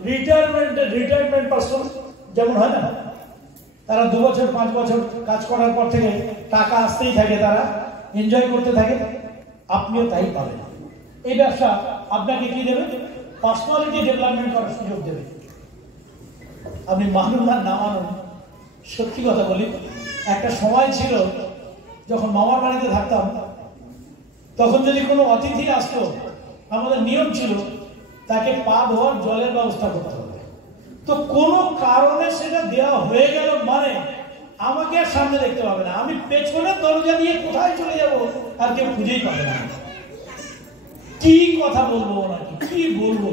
রিটায়ারমেন্ট পারসন যেমন হয় না, তারা 2 বছর 5 বছর কাজ করার পর থেকে টাকা আসতেই থাকে, তারা এনজয় করতে থাকে। আপনিও তাই পাবেন। এই ব্যবসা আপনাকে কি দেবে? পার্সোনালিটি ডেভেলপমেন্ট করার সুযোগ দেবে। আপনি মানুন না না মানুন, সত্যি কথা বলি, একটা সময় ছিল যখন মামার বাড়িতে থাকতাম, তখন যদি কোনো অতিথি আসতো আমাদের নিয়ম ছিল তাকে পা ধোয়ার জলের ব্যবস্থা করতে হবে। তো কোনো কারণে সেটা দেওয়া হয়ে গেল মানে আমাকে আর সামনে দেখতে পাবে না, আমি পেছনে দরজা দিয়ে কোথায় চলে যাব আর কেউ খুঁজেই পাবে না। কি কথা বলবো ওনাকে, কি বলবো?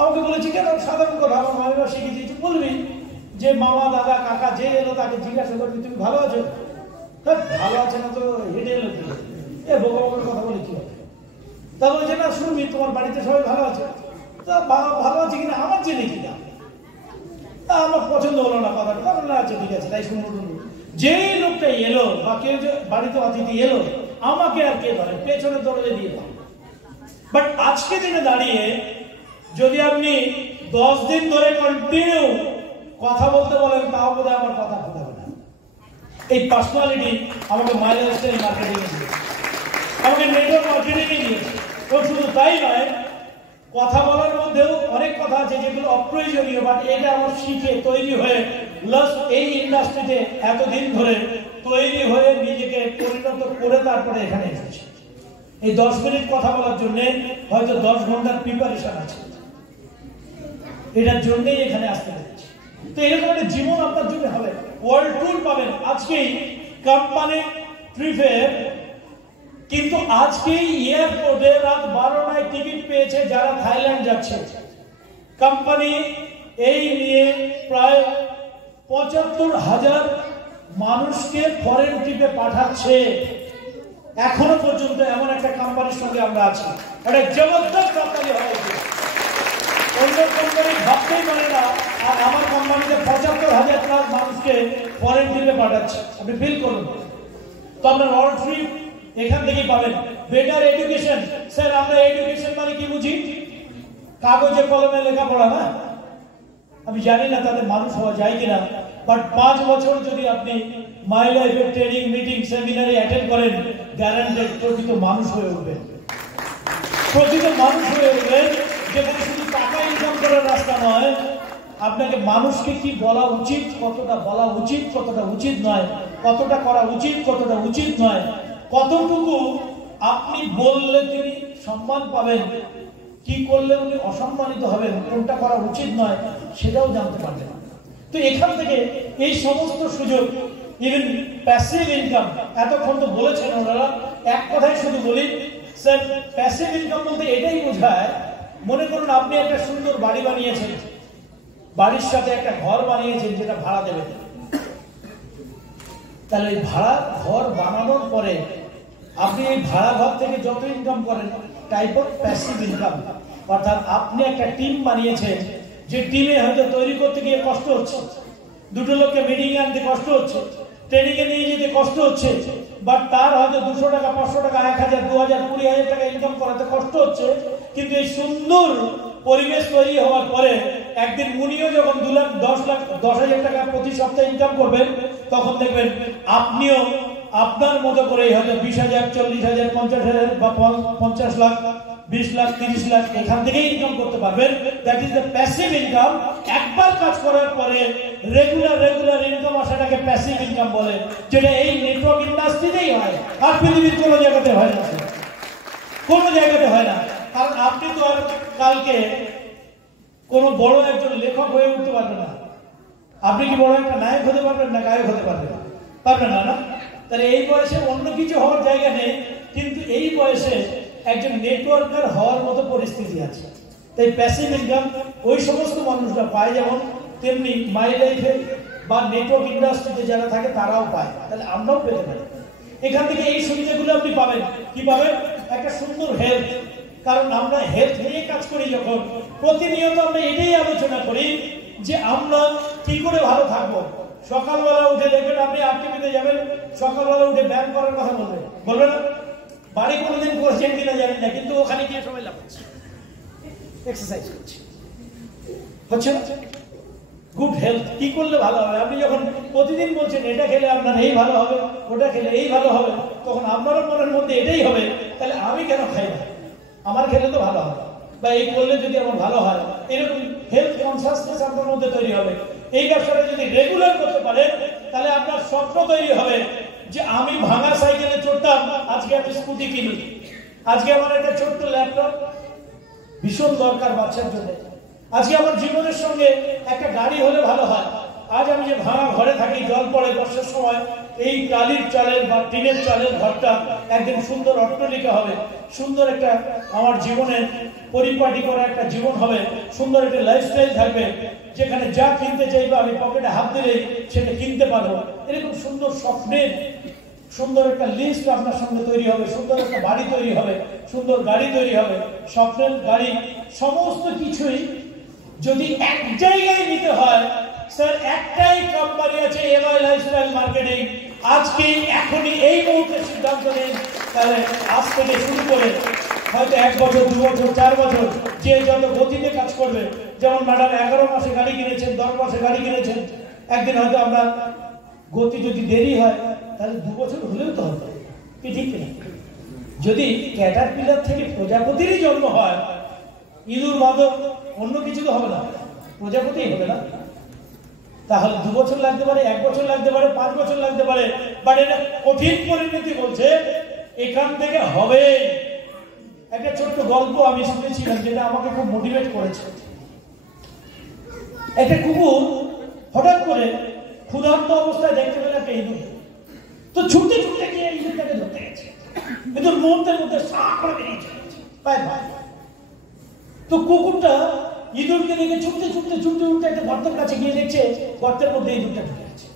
আমাকে বলেছি কেন, সাধারণ কথা আমার মামিমা শিখিয়ে দিয়েছি, বলবি যে মামা দাদা কাকা যে এলো তাকে জিজ্ঞাসা করবি তুমি ভালো আছো? ভালো আছে না তো হেঁটে এলো কি এ বোকা বোকার কথা বলে কি হবে? তা বলছে না শুনবি তোমার বাড়িতে সবাই ভালো আছে। তা ভালো আছে কিনা আমার জেনে কিনা, তা আমার পছন্দ হলো না কথাটা। তখন না আছে ঠিক আছে তাই শুনবো। যেই লোকটা এলো বা কেউ যে বাড়িতে অতিথি এলো আমাকে আর কে ধরে, পেছনে দরজা দিয়ে দাও। বাট আজকে দিনে দাঁড়িয়ে যদি আপনি 10 দিন ধরে কন্টিনিউ কথা বলতে বলেন তাও বোধহয় আমার কথা ফোটাবে না। এই পার্সোনালিটি আমাকে মাইলস্টোন মার্কেটিং এ দিয়েছে, আমাকে নেটওয়ার্ক মার্কেটিং এ দিয়েছে। এবং শুধু তাই নয়, কথা বলার মধ্যেও অনেক কথা আছে যেগুলো অপ্রয়োজনীয়, বাট এটা আমার শিখে তৈরি হয়ে প্লাস এই ইন্ডাস্ট্রিতে এতদিন ধরে তৈরি হয়ে নিজেকে পরিণত করে তারপরে এখানে এসেছি। এই 10 মিনিট কথা বলার জন্য হয়তো 10 ঘন্টার প্রিপারেশন আছে, এটার জন্যই এখানে আসতে হচ্ছে। তো এরকম একটা জীবন আপনার জন্য হবে। ওয়ার্ল্ড ট্যুর পাবেন আজকেই কোম্পানি ট্রিপে, কিন্তু আজকেই এয়ারপোর্টে রাত 12টায় টিকিট পেয়েছে যারা থাইল্যান্ড যাচ্ছে। কোম্পানি এই নিয়ে প্রায় 75,000 মানুষকে ফরেন ট্রিপে পাঠাচ্ছে। এখনো পর্যন্ত এমন একটা কোম্পানির সঙ্গে আমরা আছি, একটা জবরদস্ত কোম্পানি হয়েছে, অন্য কোম্পানি ভাবতেই পারে না। আর আমার কোম্পানিতে 75,000 প্লাস মানুষকে ফরেন ট্রিপে পাঠাচ্ছে। আপনি ফিল করুন। তো আপনার অল ট্রিপ এখান থেকেই পাবেন। বেটার এডুকেশন, স্যার আমরা এডুকেশন মানে কি বুঝি? কাগজে কলমে লেখাপড়া না। আমি জানি না তাদের মানুষ হওয়া যায় কিনা, বাট 5 বছর যদি আপনি মাই লাইফের ট্রেনিং মিটিং সেমিনারে অ্যাটেন্ড করেন, গ্যারান্টেড প্রকৃত মানুষ হয়ে উঠবেন। প্রকৃত মানুষ হয়ে উঠবেন, যেখানে শুধু টাকা ইনকাম করার রাস্তা নয়, আপনাকে মানুষকে কি বলা উচিত, কতটা বলা উচিত, কতটা উচিত নয়, কতটা করা উচিত, কতটা উচিত নয়, কতটুকু আপনি বললে তিনি সম্মান পাবেন, কি করলে উনি অসম্মানিত হবেন, কোনটা করা উচিত নয় সেটাও জানতে পারবেন। তো এখান থেকে এই সমস্ত সুযোগ, ইভেন প্যাসিভ ইনকাম, এতক্ষণ তো বলেছেন ওনারা, এক কথাই শুধু বলি স্যার, প্যাসিভ ইনকাম বলতে এটাই বোঝায়, মনে করুন আপনি একটা সুন্দর বাড়ি বানিয়েছেন, বাড়ির সাথে একটা ঘর বানিয়েছেন যেটা ভাড়া দেবেন। তাহলে এই ভাড়া ঘর বানানোর পরে আপনি এই ভাড়া ঘর থেকে যত ইনকাম করেন টাইপ অফ প্যাসিভ ইনকাম, অর্থাৎ আপনি একটা টিম বানিয়েছেন, যে টিমে হয়তো তৈরি করতে গিয়ে কষ্ট হচ্ছে, দুটো লোককে মিটিং আনতে কষ্ট হচ্ছে, ট্রেনিং এ নিয়ে যেতে কষ্ট হচ্ছে, বাট তার হয়তো 200 টাকা 500 টাকা 1000 2000 20,000 টাকা ইনকাম করাতে কষ্ট হচ্ছে। কিন্তু এই সুন্দর পরিবেশ তৈরি হওয়ার পরে একদিন উনিও যখন 10,000 টাকা প্রতি সপ্তাহে ইনকাম করবেন, তখন দেখবেন আপনিও আপনার মতো করে হয়তো 20,000 40,000 50,000 বা 50 লাখ 20 লাখ 30 লাখ এখান থেকেই ইনকাম করতে পারবেন। That is the passive income. একবার কাজ করার পরে রেগুলার ইনকাম আসাটাকে প্যাসিভ ইনকাম বলে, যেটা এই নেটওয়ার্ক ইন্ডাস্ট্রিতেই হয়, আর পৃথিবীর কোনো জায়গাতে হয় না, কোনো জায়গাতে হয় না। কারণ আপনি তো আর কালকে কোনো বড় একজন লেখক হয়ে উঠতে পারবেন না। আপনি কি বড় একটা নায়ক হতে পারবেন না গায়ক হতে পারবেন? পারবেন না, না? তাহলে এই বয়সে অন্য কিছু হওয়ার জায়গা নেই, কিন্তু এই বয়সে একজন নেটওয়ার্কার হওয়ার মতো পরিস্থিতি আছে। তাই প্যাসিভ ইনকাম ওই সমস্ত মানুষরা পায় যেমন, তেমনি মাই লাইফে বা নেটওয়ার্ক ইন্ডাস্ট্রিতে যারা থাকে তারাও পায়, তাহলে আমরাও পেতে পারি। এখান থেকে এই সুবিধাগুলো আপনি পাবেন। কি পাবেন? একটা সুন্দর হেলথ, কারণ আমরা হেলথ নিয়ে কাজ করি যখন, প্রতিনিয়ত আমরা এটাই আলোচনা করি যে আমরা কি করে ভালো থাকবো। সকালবেলা উঠে দেখবেন আপনি আরটিভিতে যাবেন, সকালবেলা উঠে ব্যায়াম করার কথা বলবেন, বলবে না? বাড়ি কোনোদিন করেছেন কিনা জানি না, কিন্তু ওখানে গিয়ে সবাই লাফাচ্ছে, এক্সারসাইজ করছে, হচ্ছে না? গুড হেলথ কি করলে ভালো হবে? আপনি যখন প্রতিদিন বলছেন এটা খেলে আপনার এই ভালো হবে, ওটা খেলে এই ভালো হবে, তখন আপনারও মনের মধ্যে এটাই হবে, তাহলে আমি কেন খাই না? আমার খেলে তো ভালো হবে, বা এই করলে যদি আমার ভালো হয়, এরকম হেলথ কনসাসনেস আপনার মধ্যে তৈরি হবে। এই ব্যবসাটা যদি রেগুলার করতে পারেন, তাহলে আপনার স্বপ্ন তৈরি হবে যে আমি ভাঙা সাইকেলে চড়তাম, আজকে আমি স্কুটি কিনি, আজকে আমার একটা ছোট্ট ল্যাপটপ ভীষণ দরকার বাচ্চার জন্য, আজকে আমার জীবনের সঙ্গে একটা গাড়ি হলে ভালো হয়। আজ আমি যে ভাঙা ঘরে থাকি, জল পড়ে বর্ষার সময়, এই টালির চালের বা টিনের চালের ঘরটা একদিন সুন্দর অট্টালিকা হবে, সুন্দর একটা আমার জীবনের পরিপাটি করা একটা জীবন হবে, সুন্দর একটা লাইফস্টাইল থাকবে, যেখানে যা কিনতে চাইবে আমি পকেটে হাত দিলে সেটা কিনতে পারবো। এরকম সুন্দর স্বপ্নের সুন্দর একটা লিস্ট আপনার সঙ্গে তৈরি হবে, সুন্দর একটা বাড়ি তৈরি হবে, সুন্দর গাড়ি তৈরি হবে, স্বপ্নের গাড়ি, সমস্ত কিছুই যদি এক জায়গায় নিতে হয়। স্যার একটাই কোম্পানি আছে, এমআই লাইফস্টাইল মার্কেটিং। আজকে এখনই এই মুহূর্তে সিদ্ধান্ত নিন, তাহলে আজ থেকে শুরু করে হয়তো 1 বছর, 2 বছর, 4 বছর, যে যত গতিতে কাজ করবে। যেমন ম্যাডাম 11 মাসে গাড়ি কিনেছেন, 10 মাসে গাড়ি কিনেছেন, একদিন হয়তো আমরা গতি যদি দেরি হয় তাহলে 2 বছর হলেও তো হবে, কি ঠিক নেই? যদি ক্যাটারপিলার থেকে প্রজাপতিরই জন্ম হয়, ইঁদুর বাদক অন্য কিছু তো হবে না, প্রজাপতি হবে না, তাহলে 2 বছর লাগতে পারে, 1 বছর লাগতে পারে, 5 বছর লাগতে পারে, বাট এটা কঠিন পরিণতি বলছে এখান থেকে হবে। একটা ছোট্ট গল্প আমি শুনেছিলাম যেটা আমাকে খুব মোটিভেট করেছে। একটা কুকুর হঠাৎ করে ক্ষুধার্ত অবস্থায় দেখতে পেল একটা ইঁদুর, তো ছুটতে ছুটতে গিয়ে ইঁদুরটাকে ধরতে গেছে, ইঁদুর মুহূর্তের মধ্যে সাঁ করে বেরিয়ে চলেছে পায় ভাই। তো কুকুরটা ইঁদুরকে দেখে ছুটতে ছুটতে ছুটতে উঠতে একটা গর্তের কাছে গিয়ে দেখছে গর্তের মধ্যে ইঁদুরটা ঢুকে গেছে।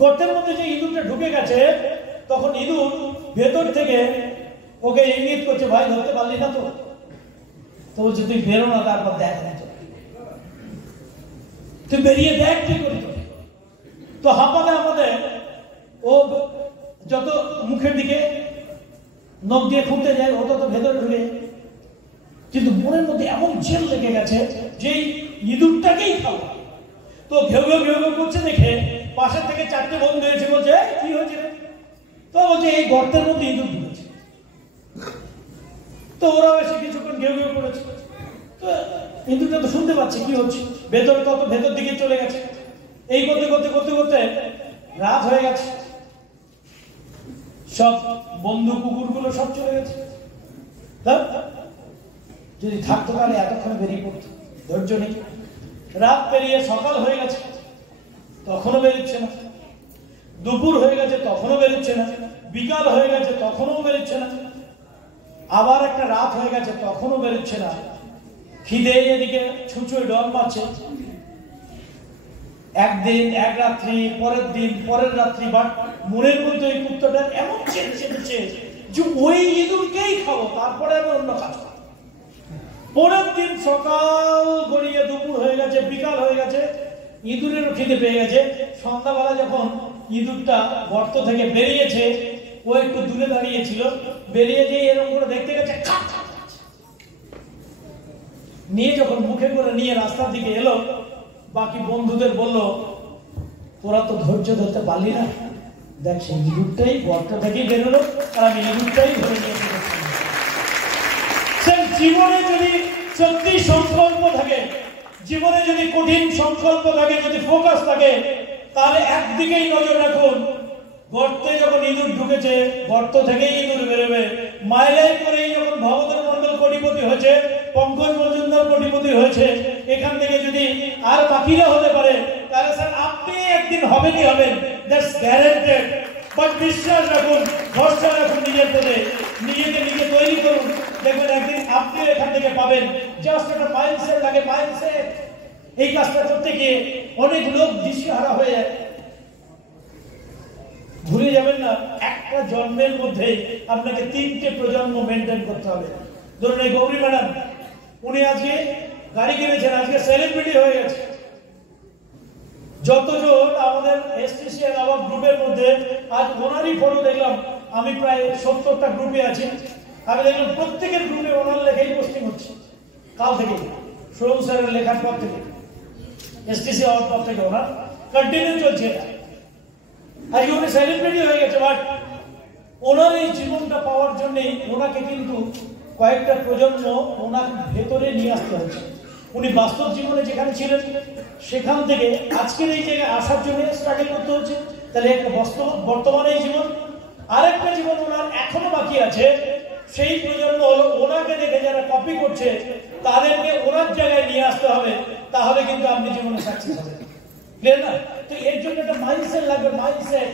গর্তের মধ্যে যে ইঁদুরটা ঢুকে গেছে, তখন ইঁদুর ভেতর থেকে ওকে ইঙ্গিত করছে, ভাই ধরতে পারলি না তো? তো বলছে তুই বেরো না, তারপর দেখ না, তুই বেরিয়ে দেখ কি করি। তো হাঁপাতে হাঁপাতে ও যত মুখের দিকে নখ দিয়ে খুঁজতে যায়, ও তত ভেতরে ঢুকে, কিন্তু মনের মধ্যে এমন জেল লেগে গেছে যে ইঁদুরটাকেই খাওয়া। তো ঘেউ ঘেউ ঘেউ ঘেউ করছে দেখে পাশের থেকে 4টে বন্ধু এসে বলছে, কি হয়েছে রে? তো বলছে এই গর্তের মধ্যে ইঁদুর ঢুকেছে। তো ওরাও এসে কিছুক্ষণ ঘেউ ঘেউ করেছে। তো ইঁদুরটা তো শুনতে পাচ্ছে কি হচ্ছে, ভেতরে তত ভেতর দিকে চলে গেছে। এই করতে করতে করতে করতে রাত হয়ে গেছে, সব বন্ধু কুকুরগুলো সব চলে গেছে। যদি থাকতো তাহলে এতক্ষণ বেরিয়ে পড়তো, ধৈর্য নেই। রাত পেরিয়ে সকাল হয়ে গেছে, তখনও বেরোচ্ছে না। দুপুর হয়ে গেছে, তখনও বেরোচ্ছে না। বিকাল হয়ে গেছে, তখনও বেরোচ্ছে না। আবার একটা রাত হয়ে গেছে, তখনও বেরোচ্ছে না। খিদে এদিকে ছুঁচোয় ডর মারছে। একদিন, এক রাত্রি, পরের দিন, পরের রাত্রি, বাট মনের মধ্যে ওই কুত্তাটা এমন চেপেছে যে ওই ইঁদুরকেই খাবো, তারপরে আমি অন্য কাজ করবো। পরের দিন সকাল গড়িয়ে দুপুর হয়ে গেছে, বিকাল হয়ে গেছে, ইঁদুরেরও খিদে পেয়ে গেছে। সন্ধ্যাবেলা যখন ইঁদুরটা গর্ত থেকে বেরিয়েছে, ও একটু দূরে দাঁড়িয়েছিল, বেরিয়ে গিয়ে এরকম করে দেখতে গেছে, নিয়ে যখন মুখে করে নিয়ে রাস্তার দিকে এলো, বাকি বন্ধুদের বলল, তোরা তো ধৈর্য ধরতে পারলি না, দেখ সেই ইঁদুরটাই গর্ত থেকেই বেরোলো, আর আমি ইঁদুরটাই ধরে নিয়ে জীবনে যদি সত্যি সংকল্প থাকে, জীবনে যদি কঠিন সংকল্প থাকে, যদি ফোকাস থাকে, তাহলে একদিকেই নজর রাখুন। গর্তে যখন ইঁদুর ঢুকেছে, গর্ত থেকেই ইঁদুর বেরোবে। মাইলাই করেই যখন ভবতর মন্ডল কোটিপতি হয়েছে, পঙ্কজ মজুমদার কোটিপতি হয়েছে, এখান থেকে যদি আর বাকিরা হতে পারে, তাহলে স্যার আপনি একদিন হবেনই হবেন, দ্যাটস গ্যারান্টেড। বাট বিশ্বাস রাখুন, ভরসা রাখুন নিজের প্রতি, নিজেকে নিজে তৈরি আপনি এখান থেকে পাবেন। জাস্ট একটা মাইন্ডসেট লাগে, মাইন্ডসেট। এই কাজটা করতে গিয়ে অনেক লোক দিশেহারা হয়ে যায়। ভুলে যাবেন না, একটা জন্মের মধ্যে আপনাকে 3টে প্রজন্ম মেনটেন করতে হবে। ধরুন এই গৌরী ম্যাডাম, উনি আজকে গাড়ি কিনেছেন, আজকে সেলিব্রিটি হয়ে গেছে। যতজন আমাদের এসটিসি আবার গ্রুপের মধ্যে আজ ওনারই ফটো দেখলাম, আমি প্রায় 70টা গ্রুপে আছি, আমি দেখলাম প্রত্যেকের গ্রুপে ওনার লেখাই পোস্টিং হচ্ছে। কাল থেকে সৌরভ স্যারের লেখার পর থেকে, এসটিসি হওয়ার পর থেকে ওনার কন্টিনিউ চলছে। আজকে উনি সেলিব্রিটি হয়ে গেছে, বাট ওনার এই জীবনটা পাওয়ার জন্যই ওনাকে কিন্তু কয়েকটা প্রজন্ম ওনার ভেতরে নিয়ে আসতে হচ্ছে। উনি বাস্তব জীবনে যেখানে ছিলেন সেখান থেকে আজকের এই জায়গায় আসার জন্য স্ট্রাগল করতে হচ্ছে। তাহলে একটা বর্তমানে এই জীবন, আরেকটা জীবন ওনার এখনো বাকি আছে। সেই প্রজন্ম হলো ওনাকে দেখে যারা কপি করছে তাদেরকে ওনার জায়গায় নিয়ে আসতে হবে, তাহলে কিন্তু আপনি জীবনে সাকসেস হবেন। ক্লিয়ার না? তো এর জন্য একটা মাইন্ডসেট লাগবে, মাইন্ডসেট।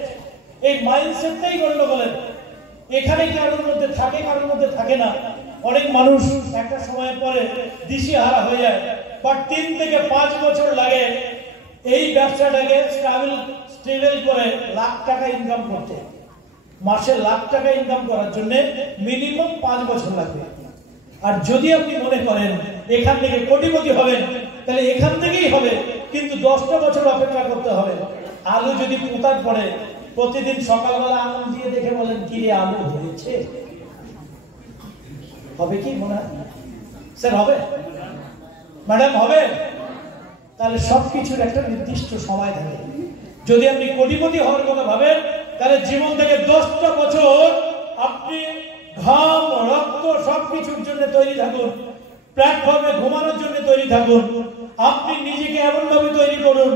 এই মাইন্ডসেটটাই গন্ডগোলের। এখানে কারোর মধ্যে থাকে, কারোর মধ্যে থাকে না। অনেক মানুষ একটা সময়ের পরে দিশেহারা হয়ে যায়, বাট 3 থেকে 5 বছর লাগে এই ব্যবসাটাকে স্টেবল করে লাখ টাকা ইনকাম করতে। মাসে লাখ টাকা ইনকাম করার জন্য মিনিমাম 5 বছর লাগবে। আর যদি আপনি মনে করেন এখান থেকে কোটিপতি হবেন, তাহলে এখান থেকেই হবে, কিন্তু 10টা বছর অপেক্ষা করতে হবে। আলু যদি পোতার পরে প্রতিদিন সকালবেলা আঙুল দিয়ে দেখে বলেন কি রে আলু হয়েছে, হবে কি মনে হয়? স্যার হবে? ম্যাডাম হবে? তাহলে সবকিছুর একটা নির্দিষ্ট সময় থাকে। যদি আপনি কোটিপতি হওয়ার কথা ভাবেন, তাহলে জীবন থেকে 10টা বছর আপনি ঘাম রক্ত সবকিছুর জন্য তৈরি থাকুন। প্ল্যাটফর্মে ঘুমানোর জন্য তৈরি থাকুন। আপনি নিজেকে এমন ভাবে তৈরি করুন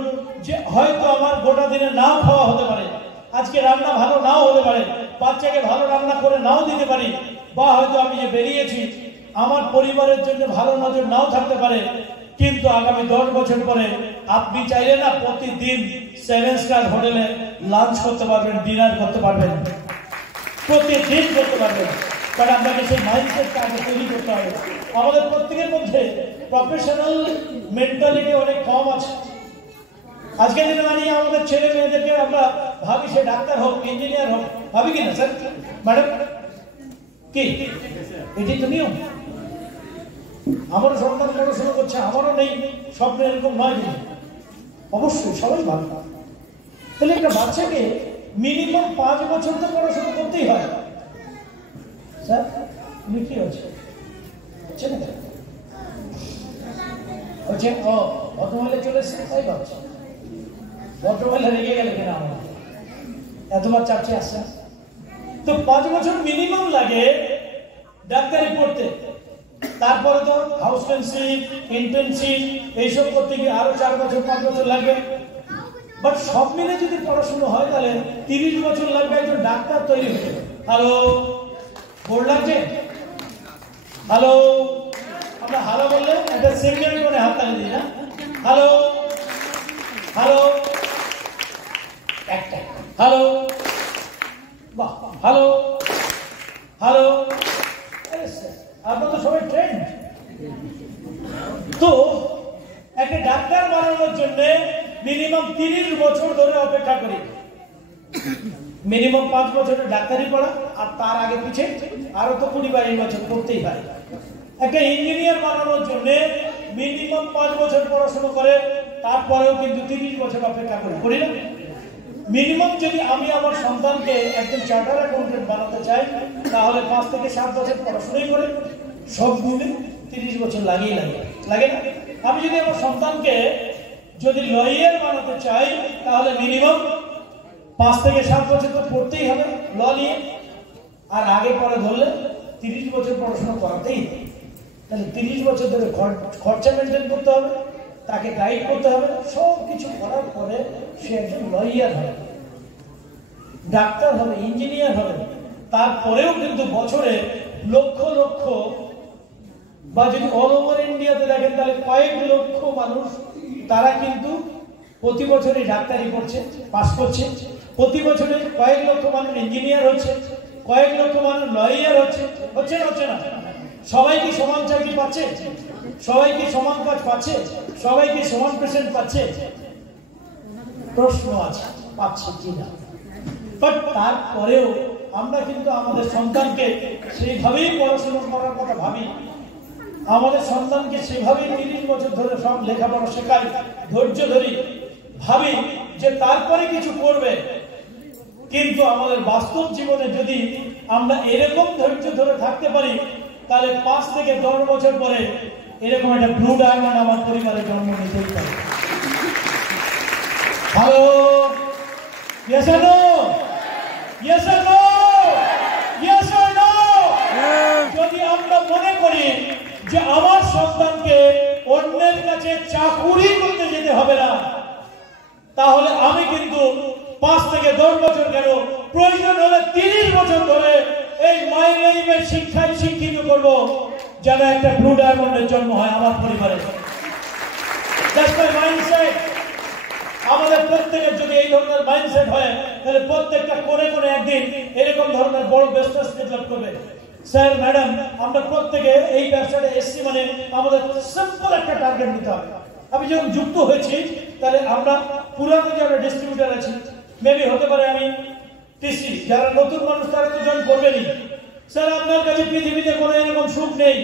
যে হয়তো আমার গোটা দিনে নাও খাওয়া হতে পারে, আজকে রান্না ভালো নাও হতে পারে, বাচ্চাকে ভালো রান্না করে নাও দিতে পারি, বা হয়তো আমি যে বেরিয়েছি আমার পরিবারের জন্য ভালো নজর নাও থাকতে পারে, কিন্তু আগামী 10 বছর পরে আপনি চাইলে না প্রতিদিন 7 স্টার হোটেলে লাঞ্চ করতে পারবেন, ডিনার করতে পারবেন, প্রতিদিন করতে পারবেন। বাট আপনাকে সেই মাইন্ডসেটটা আগে তৈরি করতে হবে। আমাদের প্রত্যেকের মধ্যে প্রফেশনাল মেন্টালিটি অনেক কম আছে। আজকের দিনে মানে আমাদের ছেলে মেয়েদেরকে আমরা ভাবি সে ডাক্তার হোক, ইঞ্জিনিয়ার হোক, ভাবি কিনা স্যার? ম্যাডাম কি এটি তো নিয়ম? আমারও সন্তান পড়াশোনা করছে, আমারও নেই স্বপ্ন এরকম নয়, কিন্তু অবশ্যই সবাই ভাবে। তাহলে একটা বাচ্চাকে মিনিমাম 5 বছর তো পড়াশোনা করতেই হয়। স্যার তুমি কি হচ্ছে ও ভদ্রমহিলা চলে এসছে, তাই ভাবছে ভদ্রমহিলা রেগে গেলে কিনা আমার এতবার চাপছে আসছে। তো 5 বছর মিনিমাম লাগে ডাক্তারি পড়তে। তারপরে তো হাউসম্যানশিপ, ইন্টার্নশিপ এইসব করতে গিয়ে আরো 4 বছর 5 বছর লাগবে। বাট সব মিলে যদি পড়াশোনা হয় তাহলে 30 বছর লাগবে একজন ডাক্তার তৈরি হতে। হ্যালো, বোর্ড লাগছে? হ্যালো, আমরা হ্যালো বললে একটা সিগন্যাল করে হাত তালি দিই না? হ্যালো হ্যালো, একটা হ্যালো, বাহ, হ্যালো হ্যালো। আপনার তো সবাই ট্রেন্ড। তো একটা ডাক্তার বানানোর জন্য মিনিমাম 30 বছর ধরে অপেক্ষা করি। মিনিমাম 5 বছরের ডাক্তারি পড়া, আর তার আগে পিছে আরো তো 20-22 বছর পড়তেই হয়। একটা ইঞ্জিনিয়ার বানানোর জন্য মিনিমাম 5 বছর পড়াশোনা করে, তারপরেও কিন্তু 30 বছর অপেক্ষা করি না? মিনিমাম যদি আমি আমার সন্তানকে একজন চার্টার অ্যাকাউন্টেন্ট বানাতে চাই, তাহলে 5 থেকে 7 বছর পড়াশোনাই করে সব মিলে 30 বছর লাগে না? আমি যদি আমার সন্তানকে যদি লয়ার বানাতে চাই, তাহলে মিনিমাম 5 থেকে 7 বছর তো পড়তেই হবে ল নিয়ে, আর আগে পরে ধরলে 30 বছর পড়াশোনা করাতেই হবে। তাহলে 30 বছর ধরে খরচা মেনটেন করতে হবে, তাকে গাইড করতে হবে, সব কিছু করার পরে সে একজন লয়ার হবে, ডাক্তার হবে, ইঞ্জিনিয়ার হবে। তারপরেও কিন্তু বছরে লক্ষ লক্ষ, বা যদি অল ওভার ইন্ডিয়াতে দেখেন তাহলে কয়েক লক্ষ মানুষ তারা কিন্তু প্রতি বছরই ডাক্তারি করছে, পাস করছে। প্রতি বছরে কয়েক লক্ষ মানুষ ইঞ্জিনিয়ার হচ্ছে, কয়েক লক্ষ মানুষ লয়ার হচ্ছে না? সবাই কি সমান চাকরি পাচ্ছে? সবাই কি সমান কাজ পাচ্ছে? সবাই কি সমান পেশেন্ট পাচ্ছে? প্রশ্ন আছে, পাচ্ছে কিনা। বাট তারপরেও আমরা কিন্তু আমাদের সন্তানকে সেইভাবেই পড়াশোনা করার কথা ভাবি, আমাদের সন্তানকে সেভাবেই 30 বছর ধরে সব লেখাপড়া শেখাই, ধৈর্য ধরি, ভাবি যে তারপরে কিছু করবে। কিন্তু আমাদের বাস্তব জীবনে যদি আমরা এরকম ধৈর্য ধরে থাকতে পারি, তাহলে 5 থেকে 10 বছর পরে এরকম একটা ব্লু ডায়মন্ড আমার পরিবারে জন্ম নিতেই পারে। Hello, yes or no? Yes or no? Yes or no? যদি আমরা মনে করি যে আমার সন্তানকে অন্যের কাছে চাকুরি করতে যেতে হবে না, তাহলে আমি কিন্তু 5 থেকে 10 বছর কেন, প্রয়োজন হলে 30 বছর ধরে এই মাই লাইফের শিক্ষায় শিক্ষিত করব, যেন একটা ব্লু ডায়মন্ডের জন্ম হয় আমার পরিবারে। That's my mindset. আমাদের প্রত্যেকের যদি এই ধরনের মাইন্ডসেট হয়, তাহলে প্রত্যেকটা কোণে কোণে একদিন এরকম ধরনের বড় বিজনেস ডেভেলপ করবে। স্যার, ম্যাডাম, আমরা প্রত্যেকে এই ব্যবসাটা এসছি মানে আমাদের সিম্পল একটা টার্গেট নিতে হবে। আমি যখন যুক্ত হয়েছি, তাহলে আমরা পুরানো যারা ডিস্ট্রিবিউটার আছি, মেবি হতে পারে আমি টিসি, যারা নতুন মানুষ তারা তো জয়েন করবেনই। স্যার, আপনার কাছে পৃথিবীতে কোনো এরকম সুখ নেই,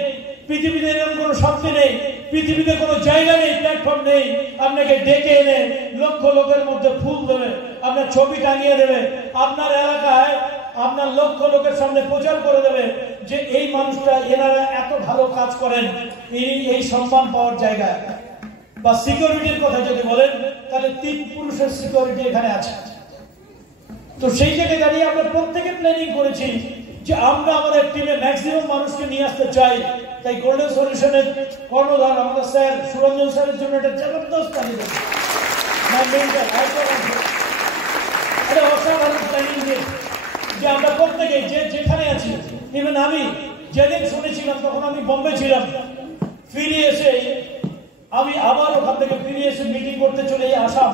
পৃথিবীতে এরকম কোনো শক্তি নেই, পৃথিবীতে কোনো জায়গা নেই, প্ল্যাটফর্ম নেই আপনাকে ডেকে এনে লক্ষ লোকের মধ্যে ফুল দেবে, আপনার ছবি টাঙিয়ে দেবে, আপনার এলাকায় আপনার লক্ষ লোকের সামনে প্রচার করে দেবে যে এই মানুষটা, এনারা এত ভালো কাজ করেন, এই সম্মান পাওয়ার জায়গায়। বা সিকিউরিটির কথা যদি বলেন, তাহলে 3 পুরুষের সিকিউরিটি এখানে আছে। তো সেই জায়গায় দাঁড়িয়ে আমরা প্রত্যেকে প্ল্যানিং করেছি যে আমরা আমাদের টিমে ম্যাক্সিমাম মানুষকে নিয়ে আসতে চাই। তাই গোল্ডেন সলিউশনের কর্ণধার আমাদের স্যার সুরঞ্জন স্যারের জন্য একটা জবরদস্ত তালিকা, অসাধারণ প্ল্যানিং দিয়ে যে আমরা প্রত্যেকে যে যেখানে আছি, ইভেন আমি যেদিন শুনেছিলাম তখন আমি বোম্বে ছিলাম, ফিরে এসে আমি আবার ওখান থেকে ফিরে এসে মিটিং করতে চলে আসাম।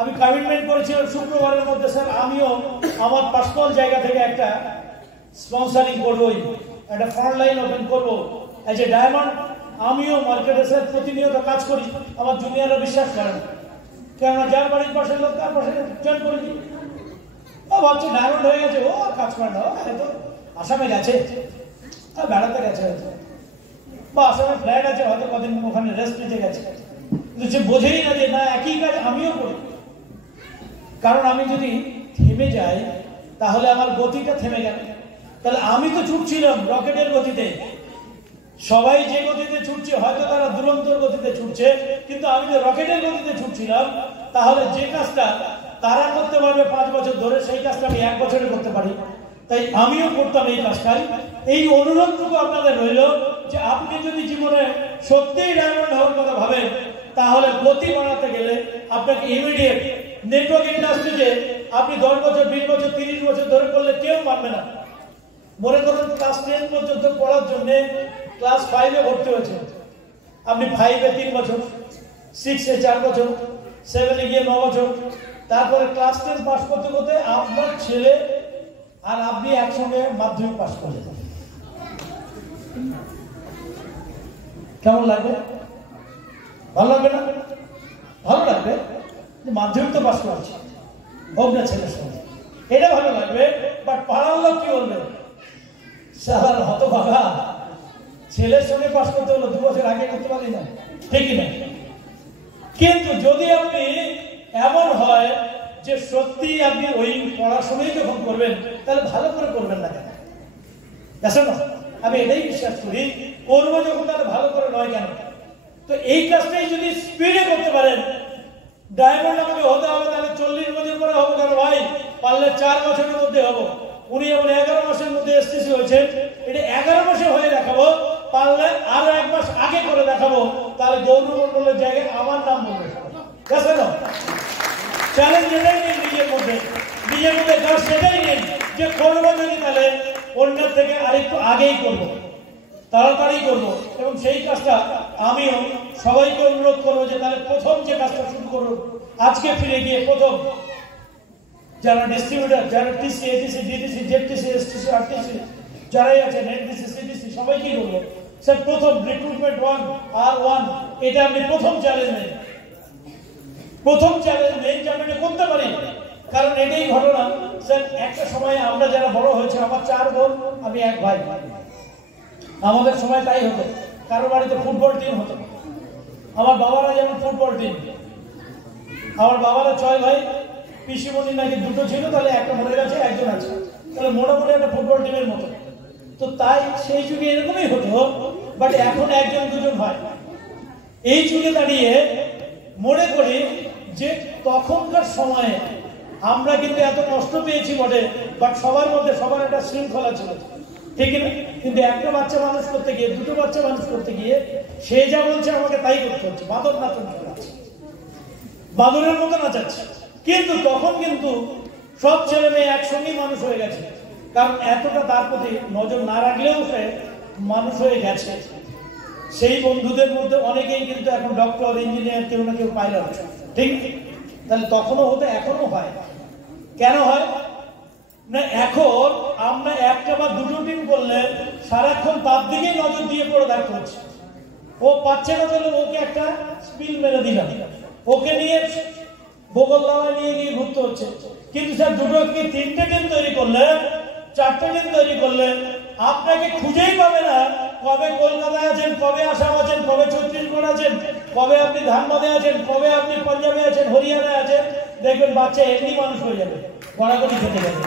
আমি কমিটমেন্ট করেছিলাম শুক্রবারের মধ্যে, স্যার আমিও আমার পার্সোনাল জায়গা থেকে একটা স্পন্সরিং করবোই, একটা ফ্রন্ট লাইন ওপেন করবো এজ এ ডায়মন্ড। আমিও মার্কেটে স্যার প্রতিনিয়ত কাজ করি, আমার জুনিয়ররা বিশ্বাস করেন, কেননা যার বাড়ির পাশের লোক তার পাশে জয়েন করে দিই। ও ভাবছি ডায়মন্ড হয়ে গেছে, ও কাজ করে না, হয়তো আসামে গেছে, বেড়াতে গেছে হয়তো, বা আসামে ফ্ল্যাট আছে, হয়তো কদিন ওখানে রেস্ট নিতে গেছে। কিন্তু সে বোঝেই না যে না, একই কাজ আমিও করি। কারণ আমি যদি থেমে যাই, তাহলে আমার গতিটা থেমে গেল। তাহলে আমি তো ছুটছিলাম রকেটের গতিতে, সবাই যে গতিতে ছুটছে, হয়তো তারা দুরন্তর গতিতে ছুটছে, কিন্তু আমি যে রকেটের গতিতে ছুটছিলাম, তাহলে যে কাজটা তারা করতে পারবে 5 বছর ধরে, সেই কাজটা আমি 1 বছরে করতে পারি। তাই আমিও করতাম এই কাজটাই। এই অনুরোধটুকু আপনাদের রইল যে আপনি যদি জীবনে সত্যিই ডায়মন্ড হওয়ার কথা ভাবেন, তাহলে গতি বাড়াতে গেলে আপনাকে ইমিডিয়েট নেটওয়ার্ক ইন্ডাস্ট্রিতে আপনি 10 বছর, 20 বছর, 30 বছর ধরে করলে কেউ মানবে না। মনে করুন ক্লাস 10 পর্যন্ত পড়ার জন্য ক্লাস 5-এ ভর্তি হয়েছে, আপনি 5-এ 3 বছর, 6-এ 4 বছর, 7-এ গিয়ে 9 বছর, তারপরে ক্লাস 10 পাস করতে করতে আপনার ছেলে আর আপনি একসঙ্গে মাধ্যমিক পাস করলেন। কেমন লাগবে? ভালো লাগবে না? ভালো লাগবে। মাধ্যমিক তো পাস করেছে, হোক না ছেলের সঙ্গে, এটা ভালো লাগবে। বাট পাড়ার লোক কি বলবে? স্যার হতভাগা, ছেলের সঙ্গে পাস করতে হলো, 2 বছর আগে করতে পারি না, ঠিকই না? কিন্তু যদি আপনি এমন হয় যে সত্যি আপনি ওই পড়াশোনাই যখন করবেন, তাহলে ভালো করে করবেন না কেন? দেখো না, আমি এটাই বিশ্বাস করি, করবো যখন তাহলে ভালো করে নয় কেন? তো এই কাজটাই যদি স্পিডে করতে পারেন, ডায়মন্ড আমাকে হতে হবে, তাহলে 40 বছর পরে হবো কেন ভাই? পারলে 4 বছরের মধ্যে হবো। উনি যেমন 11 মাসের মধ্যে এসটিসি হয়েছে, এটা 11 মাসে হয়ে দেখাবো, পারলে আরো 1 মাস আগে করে দেখাবো, তাহলে গৌরমণ্ডলের জায়গায় আমার নাম বলবে। দেখো না, চ্যালেঞ্জ এটাই নেই নিজের মধ্যে কাজ সেটাই নেই যে করবো যদি, তাহলে অন্যের থেকে আরেকটু আগেই করবো, তাড়াতাড়ি করবো। এবং সেই কাজটা আমিও সবাইকে অনুরোধ করবো যে তাহলে প্রথম যে কাজটা শুরু করবো, আজকে ফিরে গিয়ে প্রথম যারা ডিস্ট্রিবিউটার, যারা TC, ATC, DTC, ZTC, STC, RTC যারাই আছে, নেটডিসি, সিডিসি, সবাইকেই বলবো স্যার প্রথম রিক্রুটমেন্ট 1R1 এটা আপনি প্রথম চ্যালেঞ্জ নেন, প্রথম চ্যালেঞ্জ নেন যে আমি এটা করতে পারি। কারণ এটাই ঘটনা স্যার, একটা সময় আমরা যারা বড় হয়েছে, আমার 4 বোন আমি 1 ভাই, আমাদের সময় তাই হতো, কারো বাড়িতে ফুটবল টিম হতো। আমার বাবারা যেমন ফুটবল টিম, আমার বাবারা 6 ভাই, পিসিমণি নাকি 2টো ছিল, তাহলে একটা মরে গেছে, একজন আছে, তাহলে মোটামুটি একটা ফুটবল টিমের মতো। তো তাই সেই যুগে এরকমই হতো, বাট এখন 1জন 2জন হয়। এই যুগে দাঁড়িয়ে মনে করি যে তখনকার সময়ে আমরা কিন্তু এত কষ্ট পেয়েছি বটে, বাট সবার মধ্যে সবার একটা শৃঙ্খলা ছিল, ঠিক না? কিন্তু একটা বাচ্চা মানুষ করতে গিয়ে, 2টো বাচ্চা মানুষ করতে গিয়ে সে যা বলছে আমাকে তাই করতে হচ্ছে, বাদর নাচন চালাচ্ছে, বাদরের মতো নাচাচ্ছে। কিন্তু তখন কিন্তু সব ছেলে মেয়ে একসঙ্গেই মানুষ হয়ে গেছে, কারণ এতটা তার প্রতি নজর না রাখলেও সে মানুষ হয়ে গেছে। সেই বন্ধুদের মধ্যে অনেকেই কিন্তু এখন ডক্টর, ইঞ্জিনিয়ার, কেউ না কেউ পাইলট, ঠিক? তাহলে তখনও হতো, এখনো হয়। কেন হয় না? এখন আমরা একটা বা 2টো টিম করলে সারাক্ষণ তার দিকেই নজর দিয়ে পড়ে থাকতে হচ্ছে। ও পাচ্ছে না বলে ওকে একটা স্পিল মেরে দিলাম, ওকে নিয়ে বগলদাওয়া নিয়ে গিয়ে ঘুরতে হচ্ছে। কিন্তু স্যার 2টো কি 3টে টিম তৈরি করলে, 4টে টিম তৈরি করলে আপনাকে খুঁজেই পাবে না কবে কলকাতায় আছেন, কবে আসাম আছেন, কবে ছত্তিশগড় আছেন, কবে আপনি ধানবাদে আছেন, কবে আপনি পাঞ্জাবে আছেন, হরিয়ানায় আছেন। দেখবেন বাচ্চা এমনি মানুষ হয়ে যাবে, গড়াগড়ি খেতে যাবে।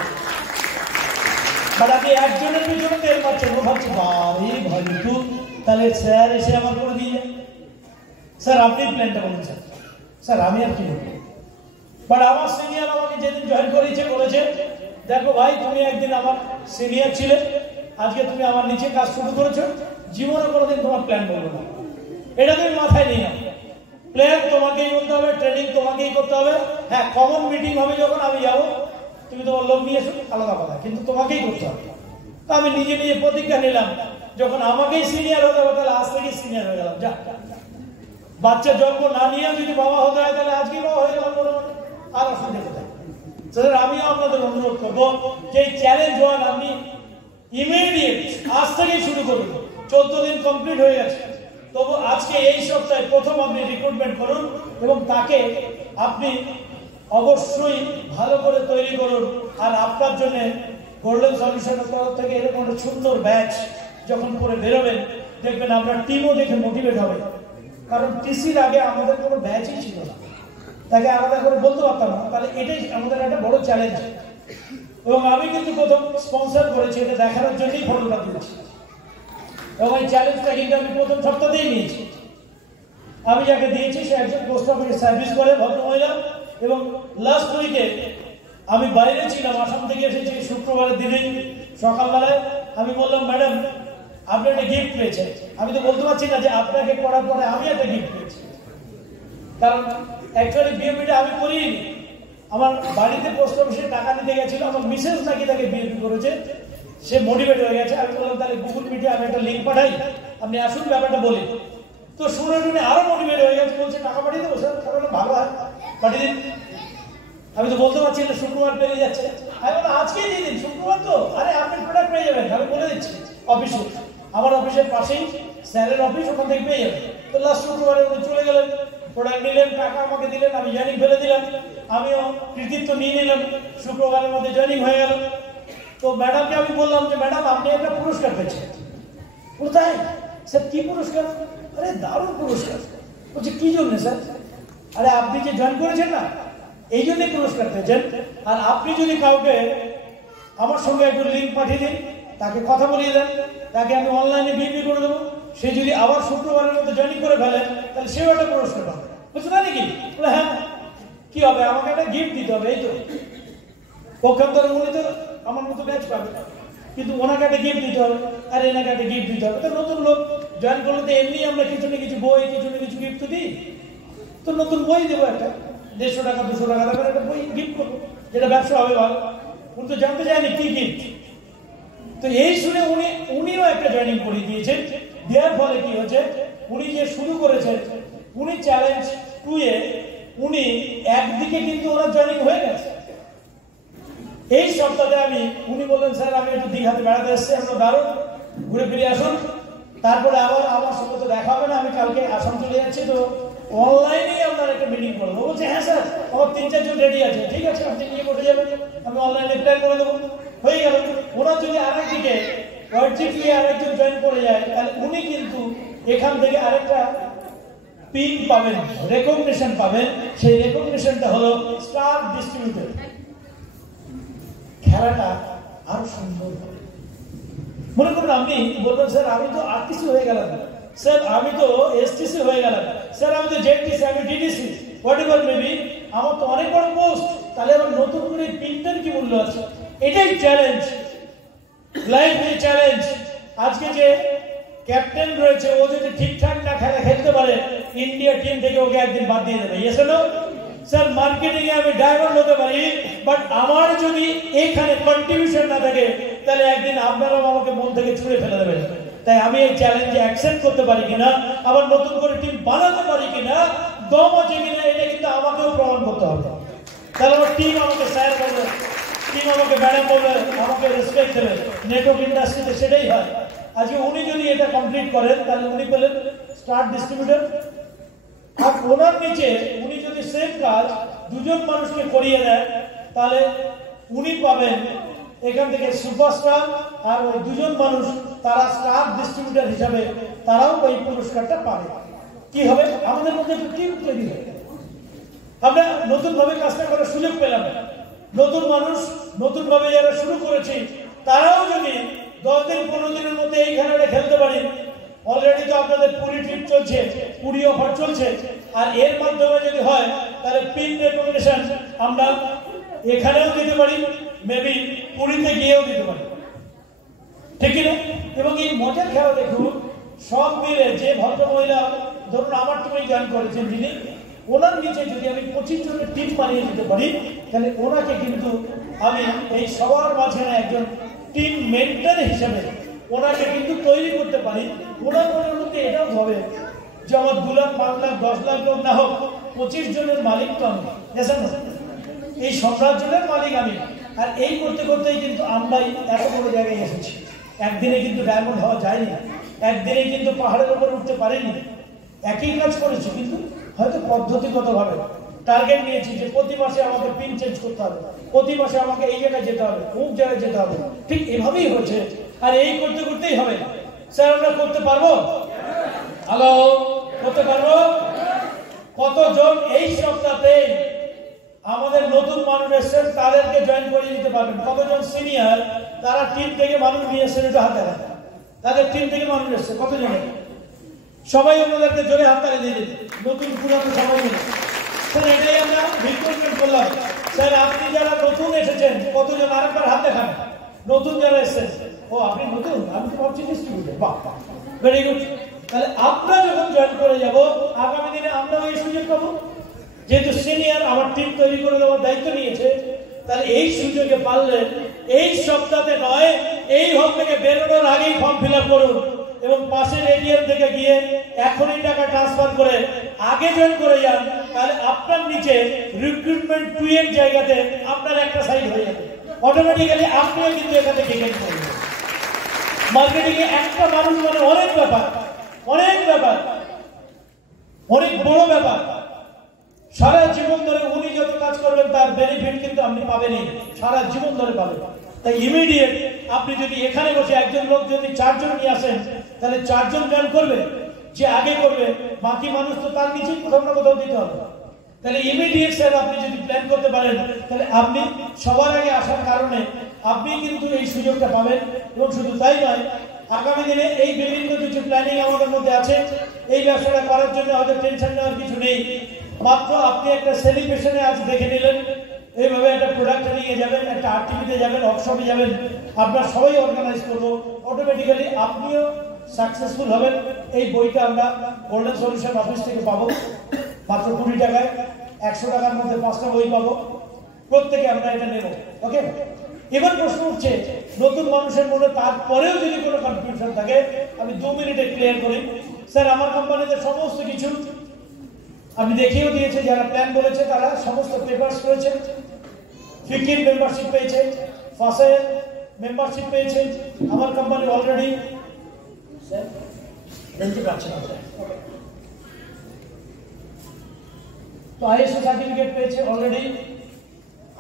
বাট আপনি একজনের পিছনে তেল পাচ্ছেন, ও ভাবছে বাড়ি ভাইটু, তাহলে স্যার এসে আমার করে দিয়ে যায়। স্যার আপনি প্ল্যানটা বলুন। স্যার আমি আর কি বলবো? বাট আমার সিনিয়র আমাকে যেদিন জয়েন করেছে বলেছে, দেখো ভাই তুমি একদিন আমার সিনিয়র ছিলে, আজকে তুমি আমার নিচে কাজ শুরু করেছো, জীবনে কোনোদিন তোমার প্ল্যান বলবো না, এটা তুমি মাথায় নিয়ে নাও। প্ল্যান তোমাকেই বলতে হবে, ট্রেনিং তোমাকেই করতে হবে। হ্যাঁ, কমন মিটিং হবে যখন আমি যাবো, তুমি তোমার লোক নিয়ে এসো, আলাদা কথা, কিন্তু তোমাকেই করতে হবে। তো আমি নিজে নিজে প্রতিজ্ঞা নিলাম, যখন আমাকেই সিনিয়র হতে হবে তাহলে আজ থেকেই সিনিয়র হয়ে গেলাম। যা, বাচ্চা জন্ম না নিয়ে যদি বাবা হতে হয় তাহলে আজকেই বাবা হয়ে গেলাম, আর অসুবিধা কোথায়? আমিও আপনাদের অনুরোধ করবো যে চ্যালেঞ্জ 1 আপনি ইমিডিয়েট আজ থেকেই শুরু করুন। 14 দিন কমপ্লিট হয়ে গেছে, তবু আজকে এই সপ্তাহে প্রথম আপনি রিক্রুটমেন্ট করুন এবং তাকে আপনি অবশ্যই ভালো করে তৈরি করুন। আর আপনার জন্য গোল্ডেন সলিউশনের তরফ থেকে এরকম একটা সুন্দর ব্যাচ যখন করে বেরোবেন, দেখবেন আপনার টিমও দেখে মোটিভেট হবে। কারণ টিসির আগে আমাদের কোনো ব্যাচই ছিল না, তাকে আলাদা করে বলতে পারতাম না। তাহলে এটাই আমাদের একটা বড় চ্যালেঞ্জ। এবং আমি কিন্তু প্রথম স্পন্সর করেছি, এটা দেখানোর জন্যই ফটোটা দিয়েছি। এবং এই চ্যালেঞ্জটা কিন্তু আমি প্রথম সপ্তাহতেই নিয়েছি। আমি যাকে দিয়েছি সে একজন পোস্ট অফিসে সার্ভিস করে, ভদ্রমহিলা। এবং লাস্ট উইকে আমি বাইরে ছিলাম, আসাম থেকে এসেছি, শুক্রবারের দিনে সকালবেলায় আমি বললাম, ম্যাডাম আপনি একটা গিফট পেয়েছেন। আমি তো বলতে পারছি না যে আপনাকে করার পরে আমি একটা গিফট পেয়েছি, কারণ অ্যাকচুয়ালি বিএপিটা আমি করিনি। আমার বাড়িতে পোস্ট অফিসে টাকা নিতে গেছিল, আমার মিসেস নাকি তাকে বিএপি করেছে, সে মোটিভেট হয়ে গেছে। আমি বললাম তাহলে গুগল মিটে আমি একটা লিঙ্ক পাঠাই, আপনি আসুন ব্যাপারটা বলি। তো শুনে শুনে আরো মোটিভেট হয়ে গেছে, বলছে টাকা পাঠিয়ে দেবো স্যার। তাহলে ভালো হয়, পাঠিয়ে দিন। আমি তো বলতে পারছি না, শুক্রবার পেয়ে যাচ্ছে। আমি বললাম আজকেই দিয়ে দিন, শুক্রবার তো, আরে আপনি প্রোডাক্ট পেয়ে যাবেন, আমি বলে দিচ্ছি। অফিসে, আমার অফিসের পাশেই স্যারের অফিস, ওখান থেকে পেয়ে যাবেন। তো লাস্ট শুক্রবারে উনি চলে গেলেন, প্রোডাক্ট নিলেন, টাকা আমাকে দিলেন, আমি জয়েনিং ফেলে দিলাম, আমিও কৃতিত্ব নিয়ে নিলাম, শুক্রবারের মধ্যে জয়েনিং হয়ে গেল। তো ম্যাডামকে আমি বললাম যে ম্যাডাম আপনি একটা পুরস্কার পেয়েছেন। কোথায় স্যার? কি পুরস্কার? আরে দারুণ পুরস্কার। বলছে কি জন্য স্যার? আরে আপনি যে জয়েন করেছেন না, এই জন্যই পুরস্কার পেয়েছেন। আর আপনি যদি কাউকে আমার সঙ্গে একটু লিঙ্ক পাঠিয়ে দিন, তাকে কথা বলিয়ে দেন, তাকে আমি অনলাইনে বিক্রি করে দেবো, সে যদি আবার শুক্রবারের মধ্যে জয়েনিং করে ফেলে তাহলে সেও একটা পুরস্কার পাবে। বুঝতে না নাকি? বলে হ্যাঁ, কি হবে, আমাকে একটা গিফট দিতে হবে। এই তো পক্ষান্তরে উনি তো আমার মতো ব্যাচ পাবে, কিন্তু ওনাকে একটা গিফট দিতে হবে, আর এনাকে একটা গিফট দিতে হবে। তো নতুন লোক জয়েন করলে তো এমনি আমরা কিছু না কিছু বই, কিছু না কিছু গিফট দিই। তো নতুন বই দেবো, একটা 150 টাকা 200 টাকা দেবেন, একটা বই গিফট করবো, যেটা ব্যবসা হবে ভালো। উনি তো জানতে চায়নি কি গিফট। তো এই শুনে উনিও একটা জয়েনিং করিয়ে দিয়েছেন। দেওয়ার ফলে কি হচ্ছে, উনি যে শুরু করেছেন, উনি চ্যালেঞ্জ 2 এ উনি একদিকে কিন্তু ওনার জয়েনিং হয়ে গেছে। এই সপ্তাহে উনি বললেন স্যার আমি একটু দীঘাতে বেড়াতে এসেছি, আমরা দারুণ ঘুরে ফিরে আসুন, তারপরে আবার আমার সঙ্গে তো দেখা হবে না, আমি কালকে আসাম চলে যাচ্ছি, তো অনলাইনেই আপনার একটা মিটিং করবো। বলছে হ্যাঁ স্যার আমার 3-4 জন রেডি আছে, ঠিক আছে আপনি নিয়ে বসে যাবেন, আমি অনলাইনে প্ল্যান করে দেবো, হয়ে গেল। ওনার যদি আরেকদিকে ওয়ার্ডজিপি আরেকজন জয়েন করে যায়, তাহলে উনি কিন্তু এখান থেকে আরেকটা পিন পাবেন, রেকগনিশন পাবেন। সেই রেকগনিশনটা হলো স্টার ডিস্ট্রিবিউটর। খেলাটা আরো সুন্দর হবে। মনে করুন আপনি বলবেন স্যার আমি তো আরটিসি হয়ে গেলাম, স্যার আমি তো এসটিসি হয়ে গেলাম, স্যার আমি তো জেডটিসি, আমি ডিডিসি, হোয়াট এভার মেবি, আমার তো অনেক বড় পোস্ট, তাহলে আবার নতুন করে পিনটার কি মূল্য আছে? এটাই চ্যালেঞ্জ, লাইফ এ চ্যালেঞ্জ। আজকে যে ক্যাপ্টেন রয়েছে ও যদি ঠিকঠাক না খেলতে পারে, ইন্ডিয়া টিম থেকে ওকে একদিন বাদ দিয়ে দেবে। Yes no? স্যার মার্কেটিং এ আমি ড্রাইভার হতে পারি, বাট আমার যদি এখানে কন্ট্রিবিউশন না থাকে, তাহলে একদিন আপনারাও আমাকে মন থেকে ছুঁড়ে ফেলে দেবেন। তাই আমি এই চ্যালেঞ্জে অ্যাকসেপ্ট করতে পারি কিনা, আবার নতুন করে টিম বানাতে পারি কিনা, দম আছে কিনা, এটা কিন্তু আমাকেও প্রমাণ করতে হবে। তাহলে আমার টিম আমাকে স্যার বলবে, টিম আমাকে ম্যাডাম বলবে, আমাকে রেসপেক্ট দেবে। নেটওয়ার্ক ইন্ডাস্ট্রিতে সেটাই হয়। আজকে উনি যদি এটা কমপ্লিট করেন, তাহলে উনি পেলেন স্টার ডিস্ট্রিবিউটর। আর ওনার নিচে উনি যদি সেম কাজ 2 জন মানুষকে করিয়ে দেন, তাহলে উনি পাবেন এখান থেকে সুপারস্টার। আর ওই 2 জন মানুষ তারা স্টার ডিস্ট্রিবিউটর হিসাবে তারাও ওই পুরস্কারটা পাবে। কি হবে? আমাদের মধ্যে একটা টিম তৈরি হবে। আমরা নতুন ভাবে কাজটা করার সুযোগ পেলাম। নতুন মানুষ নতুন ভাবে যারা শুরু করেছে, তারাও যদি 10 দিন 15 দিনের মধ্যে এই খেলাটা খেলতে পারি। অলরেডি তো আপনাদের পুরী ট্রিপ চলছে, পুরী অফার চলছে, আর এর মাধ্যমে যদি হয় তাহলে পিন রেকমেন্ডেশন আমরা এখানেও দিতে পারি, মেবি পুরীতে গিয়েও দিতে পারি, ঠিক না? এবং এই মজার খেলা দেখুন, সব মিলে যে ভদ্র মহিলা ধরুন আমার টিমে জয়েন করেছেন যিনি, ওনার নিচে যদি আমি 25 জনের টিম বানিয়ে দিতে পারি, তাহলে ওনাকে কিন্তু আমি এই সবার মাঝখানে একজন টিম মেন্টর হিসেবে ওনাকে কিন্তু তৈরি করতে পারি। ওনার মনের মধ্যে এটাও হবে যে আমার 2 লাখ 5 লাখ 10 লাখ লোক না হোক, 25 জনের মালিক তো আমি, এই সাম্রাজ্যের মালিক আমি। আর এই করতে করতেই কিন্তু আমরাই এত বড় জায়গায় এসেছি। একদিনে কিন্তু ডায়মন্ড হওয়া যায়নি, একদিনে কিন্তু পাহাড়ের উপরে উঠতে পারিনি। একই কাজ করেছি, কিন্তু হয়তো পদ্ধতিগতভাবে টার্গেট নিয়েছি যে প্রতি মাসে আমাকে পিন চেঞ্জ করতে হবে, প্রতি মাসে আমাকে এই জায়গায় যেতে হবে, কোন জায়গায় যেতে হবে। ঠিক এভাবেই হয়েছে। আর এই করতে করতেই হবে। স্যার আমরা করতে পারবো? হ্যালো, করতে পারবো? কতজন এই সপ্তাহে আমাদের নতুন মানুষ এসেছেন, তাদেরকে জয়েন করিয়ে দিতে পারবেন? কতজন সিনিয়র তারা টিম থেকে মানুষ নিয়ে এসেছেন, একটু হাত দেখান। তাদের টিম থেকে মানুষ এসেছে কতজন? সবাই ওনাদেরকে জোরে হাত তালি দিয়ে দিন, নতুন পুরানো সবাই মিলে। স্যার এটাই আমরা রিক্রুটমেন্ট করলাম। স্যার আপনি যারা নতুন এসেছেন কতজন, আরেকবার হাত দেখান। নতুন যারা এসেছেন, ও আপনি নতুন, আমি তো ভাবছি ডিস্ট্রিবিউটর। বাহ, ভেরি গুড। তাহলে আমরা যখন জয়েন করে যাব, আগামী দিনে আমরাও এই সুযোগ পাবো। যেহেতু সিনিয়র আমার টিম তৈরি করে দেওয়ার দায়িত্ব নিয়েছে, তাহলে এই সুযোগে পারলে এই সপ্তাহে নয়, এই হল থেকে বেরোনোর আগেই ফর্ম ফিল আপ করুন এবং পাশের এটিএম থেকে গিয়ে এখনই টাকা ট্রান্সফার করে আগে জয়েন করে যান। তাহলে আপনার নিচে রিক্রুটমেন্ট 2 এর জায়গাতে আপনার একটা সাইড হয়ে যাবে। অটোমেটিক্যালি আপনিও কিন্তু এখান থেকে গেইন করবেন। মার্কেটিং এ একটা মানুষ মানে অনেক ব্যাপার, অনেক ব্যাপার, অনেক বড় ব্যাপার। সারা জীবন ধরে উনি যত কাজ করবেন তার বেনিফিট কিন্তু আপনি পাবেনই, সারা জীবন ধরে পাবেন। তাই ইমিডিয়েট আপনি যদি এখানে বসে একজন লোক যদি 4 জন নিয়ে আসেন, তাহলে 4 জন জয়েন করবে। যে আগে করবে, বাকি মানুষ তো তার নিচে কোথাও না কোথাও দিতে হবে। তাহলে ইমিডিয়েট স্যার আপনি যদি প্ল্যান করতে পারেন, তাহলে আপনি সবার আগে আসার কারণে আপনি কিন্তু এই সুযোগটা পাবেন। এবং শুধু তাই নয়, আগামী দিনে এই বিভিন্ন কিছু প্ল্যানিং আমাদের মধ্যে আছে। এই ব্যবসাটা করার জন্য হয়তো টেনশন নেওয়ার কিছু নেই। মাত্র আপনি একটা সেলিব্রেশনে আজ দেখে নিলেন, এইভাবে একটা প্রোডাক্ট নিয়ে যাবেন, একটা আর্টিভিতে যাবেন, ওয়ার্কশপে যাবেন, আপনার সবাই অর্গানাইজ করবো। অটোমেটিক্যালি আপনিও সাকসেসফুল হবেন। এই বইটা আমরা গোল্ডেন সলিউশন অফিস থেকে পাবো মাত্র 20 টাকায়। 100 টাকার মধ্যে 5টা বই পাবো, প্রত্যেকে আমরা এটা নেব। ওকে, এবার প্রশ্ন উঠছে নতুন মানুষের মনে, তারপরেও যদি কোনো কনফিউশন থাকে, আমি 2 মিনিটে ক্লিয়ার করি। স্যার আমার কোম্পানিতে সমস্ত কিছু আমি দেখিয়েও দিয়েছে, যারা প্ল্যান বলেছে তারা সমস্ত পেপারস করেছে। 15 মেম্বারশিপ পেয়েছে, ফাসের মেম্বারশিপ পেয়েছে। আমার কোম্পানি অলরেডি জানতে পারছেন তো আইএসও সার্টিফিকেট পেয়েছে অলরেডি।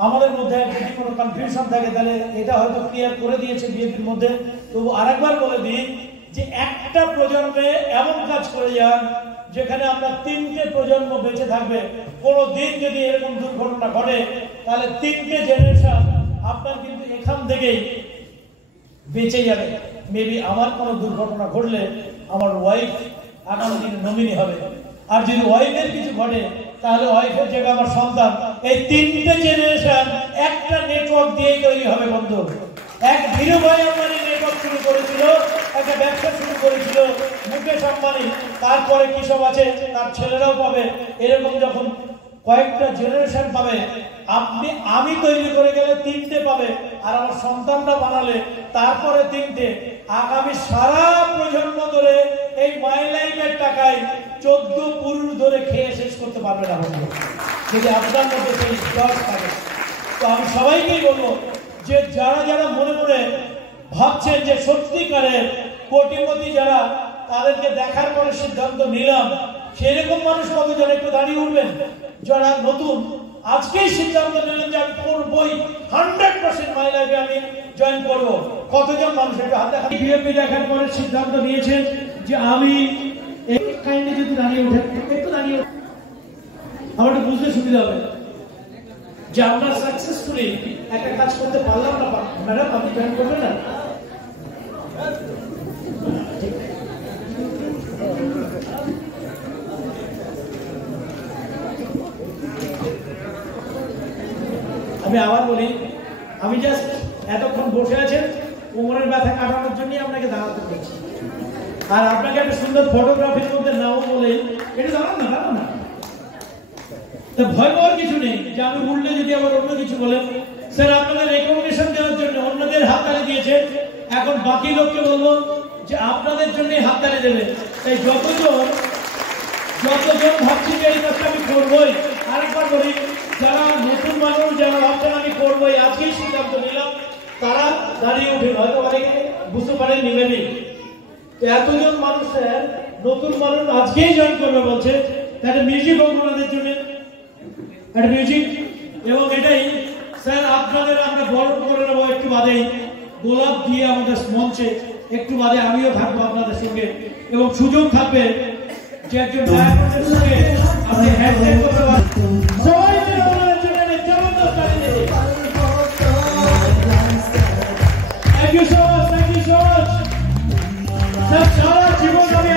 আমাদের মধ্যে যদি কোনো কনফিউশন থাকে তাহলে এটা হয়তো ক্লিয়ার করে দিয়েছে বিএনপির মধ্যে। তবু আরেকবার বলে দিই যে একটা প্রজন্মে এমন কাজ করে যান যেখানে আমরা 3টে প্রজন্ম বেঁচে থাকবে। কোনো দিন যদি এরকম দুর্ঘটনা ঘটে তাহলে 3টে জেনারেশন আপনার কিন্তু এখান থেকেই বেঁচে যাবে। মেবি আমার কোনো দুর্ঘটনা ঘটলে আমার ওয়াইফ আগামী দিনে নমিনি হবে, আর যদি ওয়াইফের কিছু ঘটে তাহলে ওয়াইফের জায়গায় আমার সন্তান। এই 3টে জেনারেশন একটা নেটওয়ার্ক দিয়েই তৈরি হবে বন্ধু। এক ধীরুভাই আম্বানি নেটওয়ার্ক শুরু করেছিল, একটা ব্যবসা শুরু করেছিল মুকেশ আম্বানি, তারপরে কি সব আছে তার ছেলেরাও পাবে। এরকম যখন কয়েকটা জেনারেশন পাবে, আমি তৈরি করে গেলে 3টে পাবে, আর আমার সন্তানরা বানালে তারপরে 3টে। আগামী সারা প্রজন্ম ধরে এই মাই লাইফের টাকায় 14 পুরুষ ধরে খেয়ে শেষ করতে পারবে না বন্ধু, যদি আপনার মধ্যে সেই দশ থাকে। তো আমি সবাইকেই বলবো যে যারা যারা মনে মনে ভাবছেন যে সত্যিকারের কোটিপতি যারা, তাদেরকে দেখার পরে সিদ্ধান্ত নিলাম, সেরকম মানুষ কতজন একটু দাঁড়িয়ে উঠবেন? যারা নতুন আজকেই সিদ্ধান্ত নিলেন যে আমি করবই, 100% মাই লাইফে আমি জয়েন করব, কতজন মানুষ একটু হাতে হাতে বিএনপি দেখার পরে সিদ্ধান্ত নিয়েছেন যে আমি কাইন্ডলি যদি দাঁড়িয়ে উঠে একটু দাঁড়িয়ে আমার একটু বুঝতে সুবিধা হবে যে আমরা সাকসেসফুলি একটা কাজ করতে পারলাম না। ম্যাডাম আপনি জয়েন করবেন না? আমি আবার বলি, আমি জাস্ট এতক্ষণ বসে আছেন কোমরের ব্যথা কাটানোর জন্য আপনাকে দাঁড়াতে পেরেছি, আর আপনাকে একটা সুন্দর ফটোগ্রাফির মধ্যে নাও বলে এটা দাঁড়ান না, দাঁড়ান না। তো ভয় পাওয়ার কিছু নেই যে আমি উঠলে যদি আবার অন্য কিছু বলেন। স্যার আপনাদের রেকমেন্ডেশন দেওয়ার জন্য অন্যদের হাততালি দিয়েছে, এখন বাকি লোককে বলবো যে আপনাদের জন্যই হাততালি দেবে। তাই যতজন ভাবছি যে এই কাজটা আমি করবোই, আরেকবার বলি যারা নতুন মানুষ যারা ভাবছেন আমি করবোই, আজকেই সিদ্ধান্ত নিলাম, তারা দাঁড়িয়ে উঠেন। হয়তো অনেকে বুঝতে পারেন নিবেনি, তো এতজন মানুষের নতুন মানুষ আজকেই জয়েন করবে বলছে। তাহলে মিউজিক হোক ওনাদের জন্য, একটা মিউজিক। এবং এটাই স্যার আপনাদের আমরা বরণ করে নেবো একটু বাদেই, গোলাপ দিয়ে আমাদের মঞ্চে একটু বাদে আমিও থাকবো আপনাদের সঙ্গে, এবং সুযোগ থাকবে যে একজন নায়কের সঙ্গে আপনি হ্যান্ডশেক করতে পারবেন। সবাই মিলে ওনাদের জন্য জবরদস্ত তালি দিন। Thank you so much, thank you so much sir. সারা জীবন আমি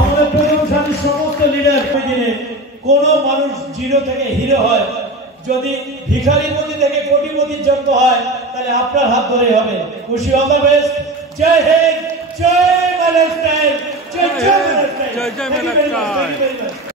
আমাদের প্রথম সাথী সমস্ত লিডার দিনে কোন মানুষ জিরো থেকে হিরো হয়, যদি ভিখারিপতি থেকে কোটিপতির জন্ম হয় তাহলে আপনার হাত ধরে হবে। খুশি, all the best. Jai Hind, Jai my lifestyle, Jai Jai my lifestyle.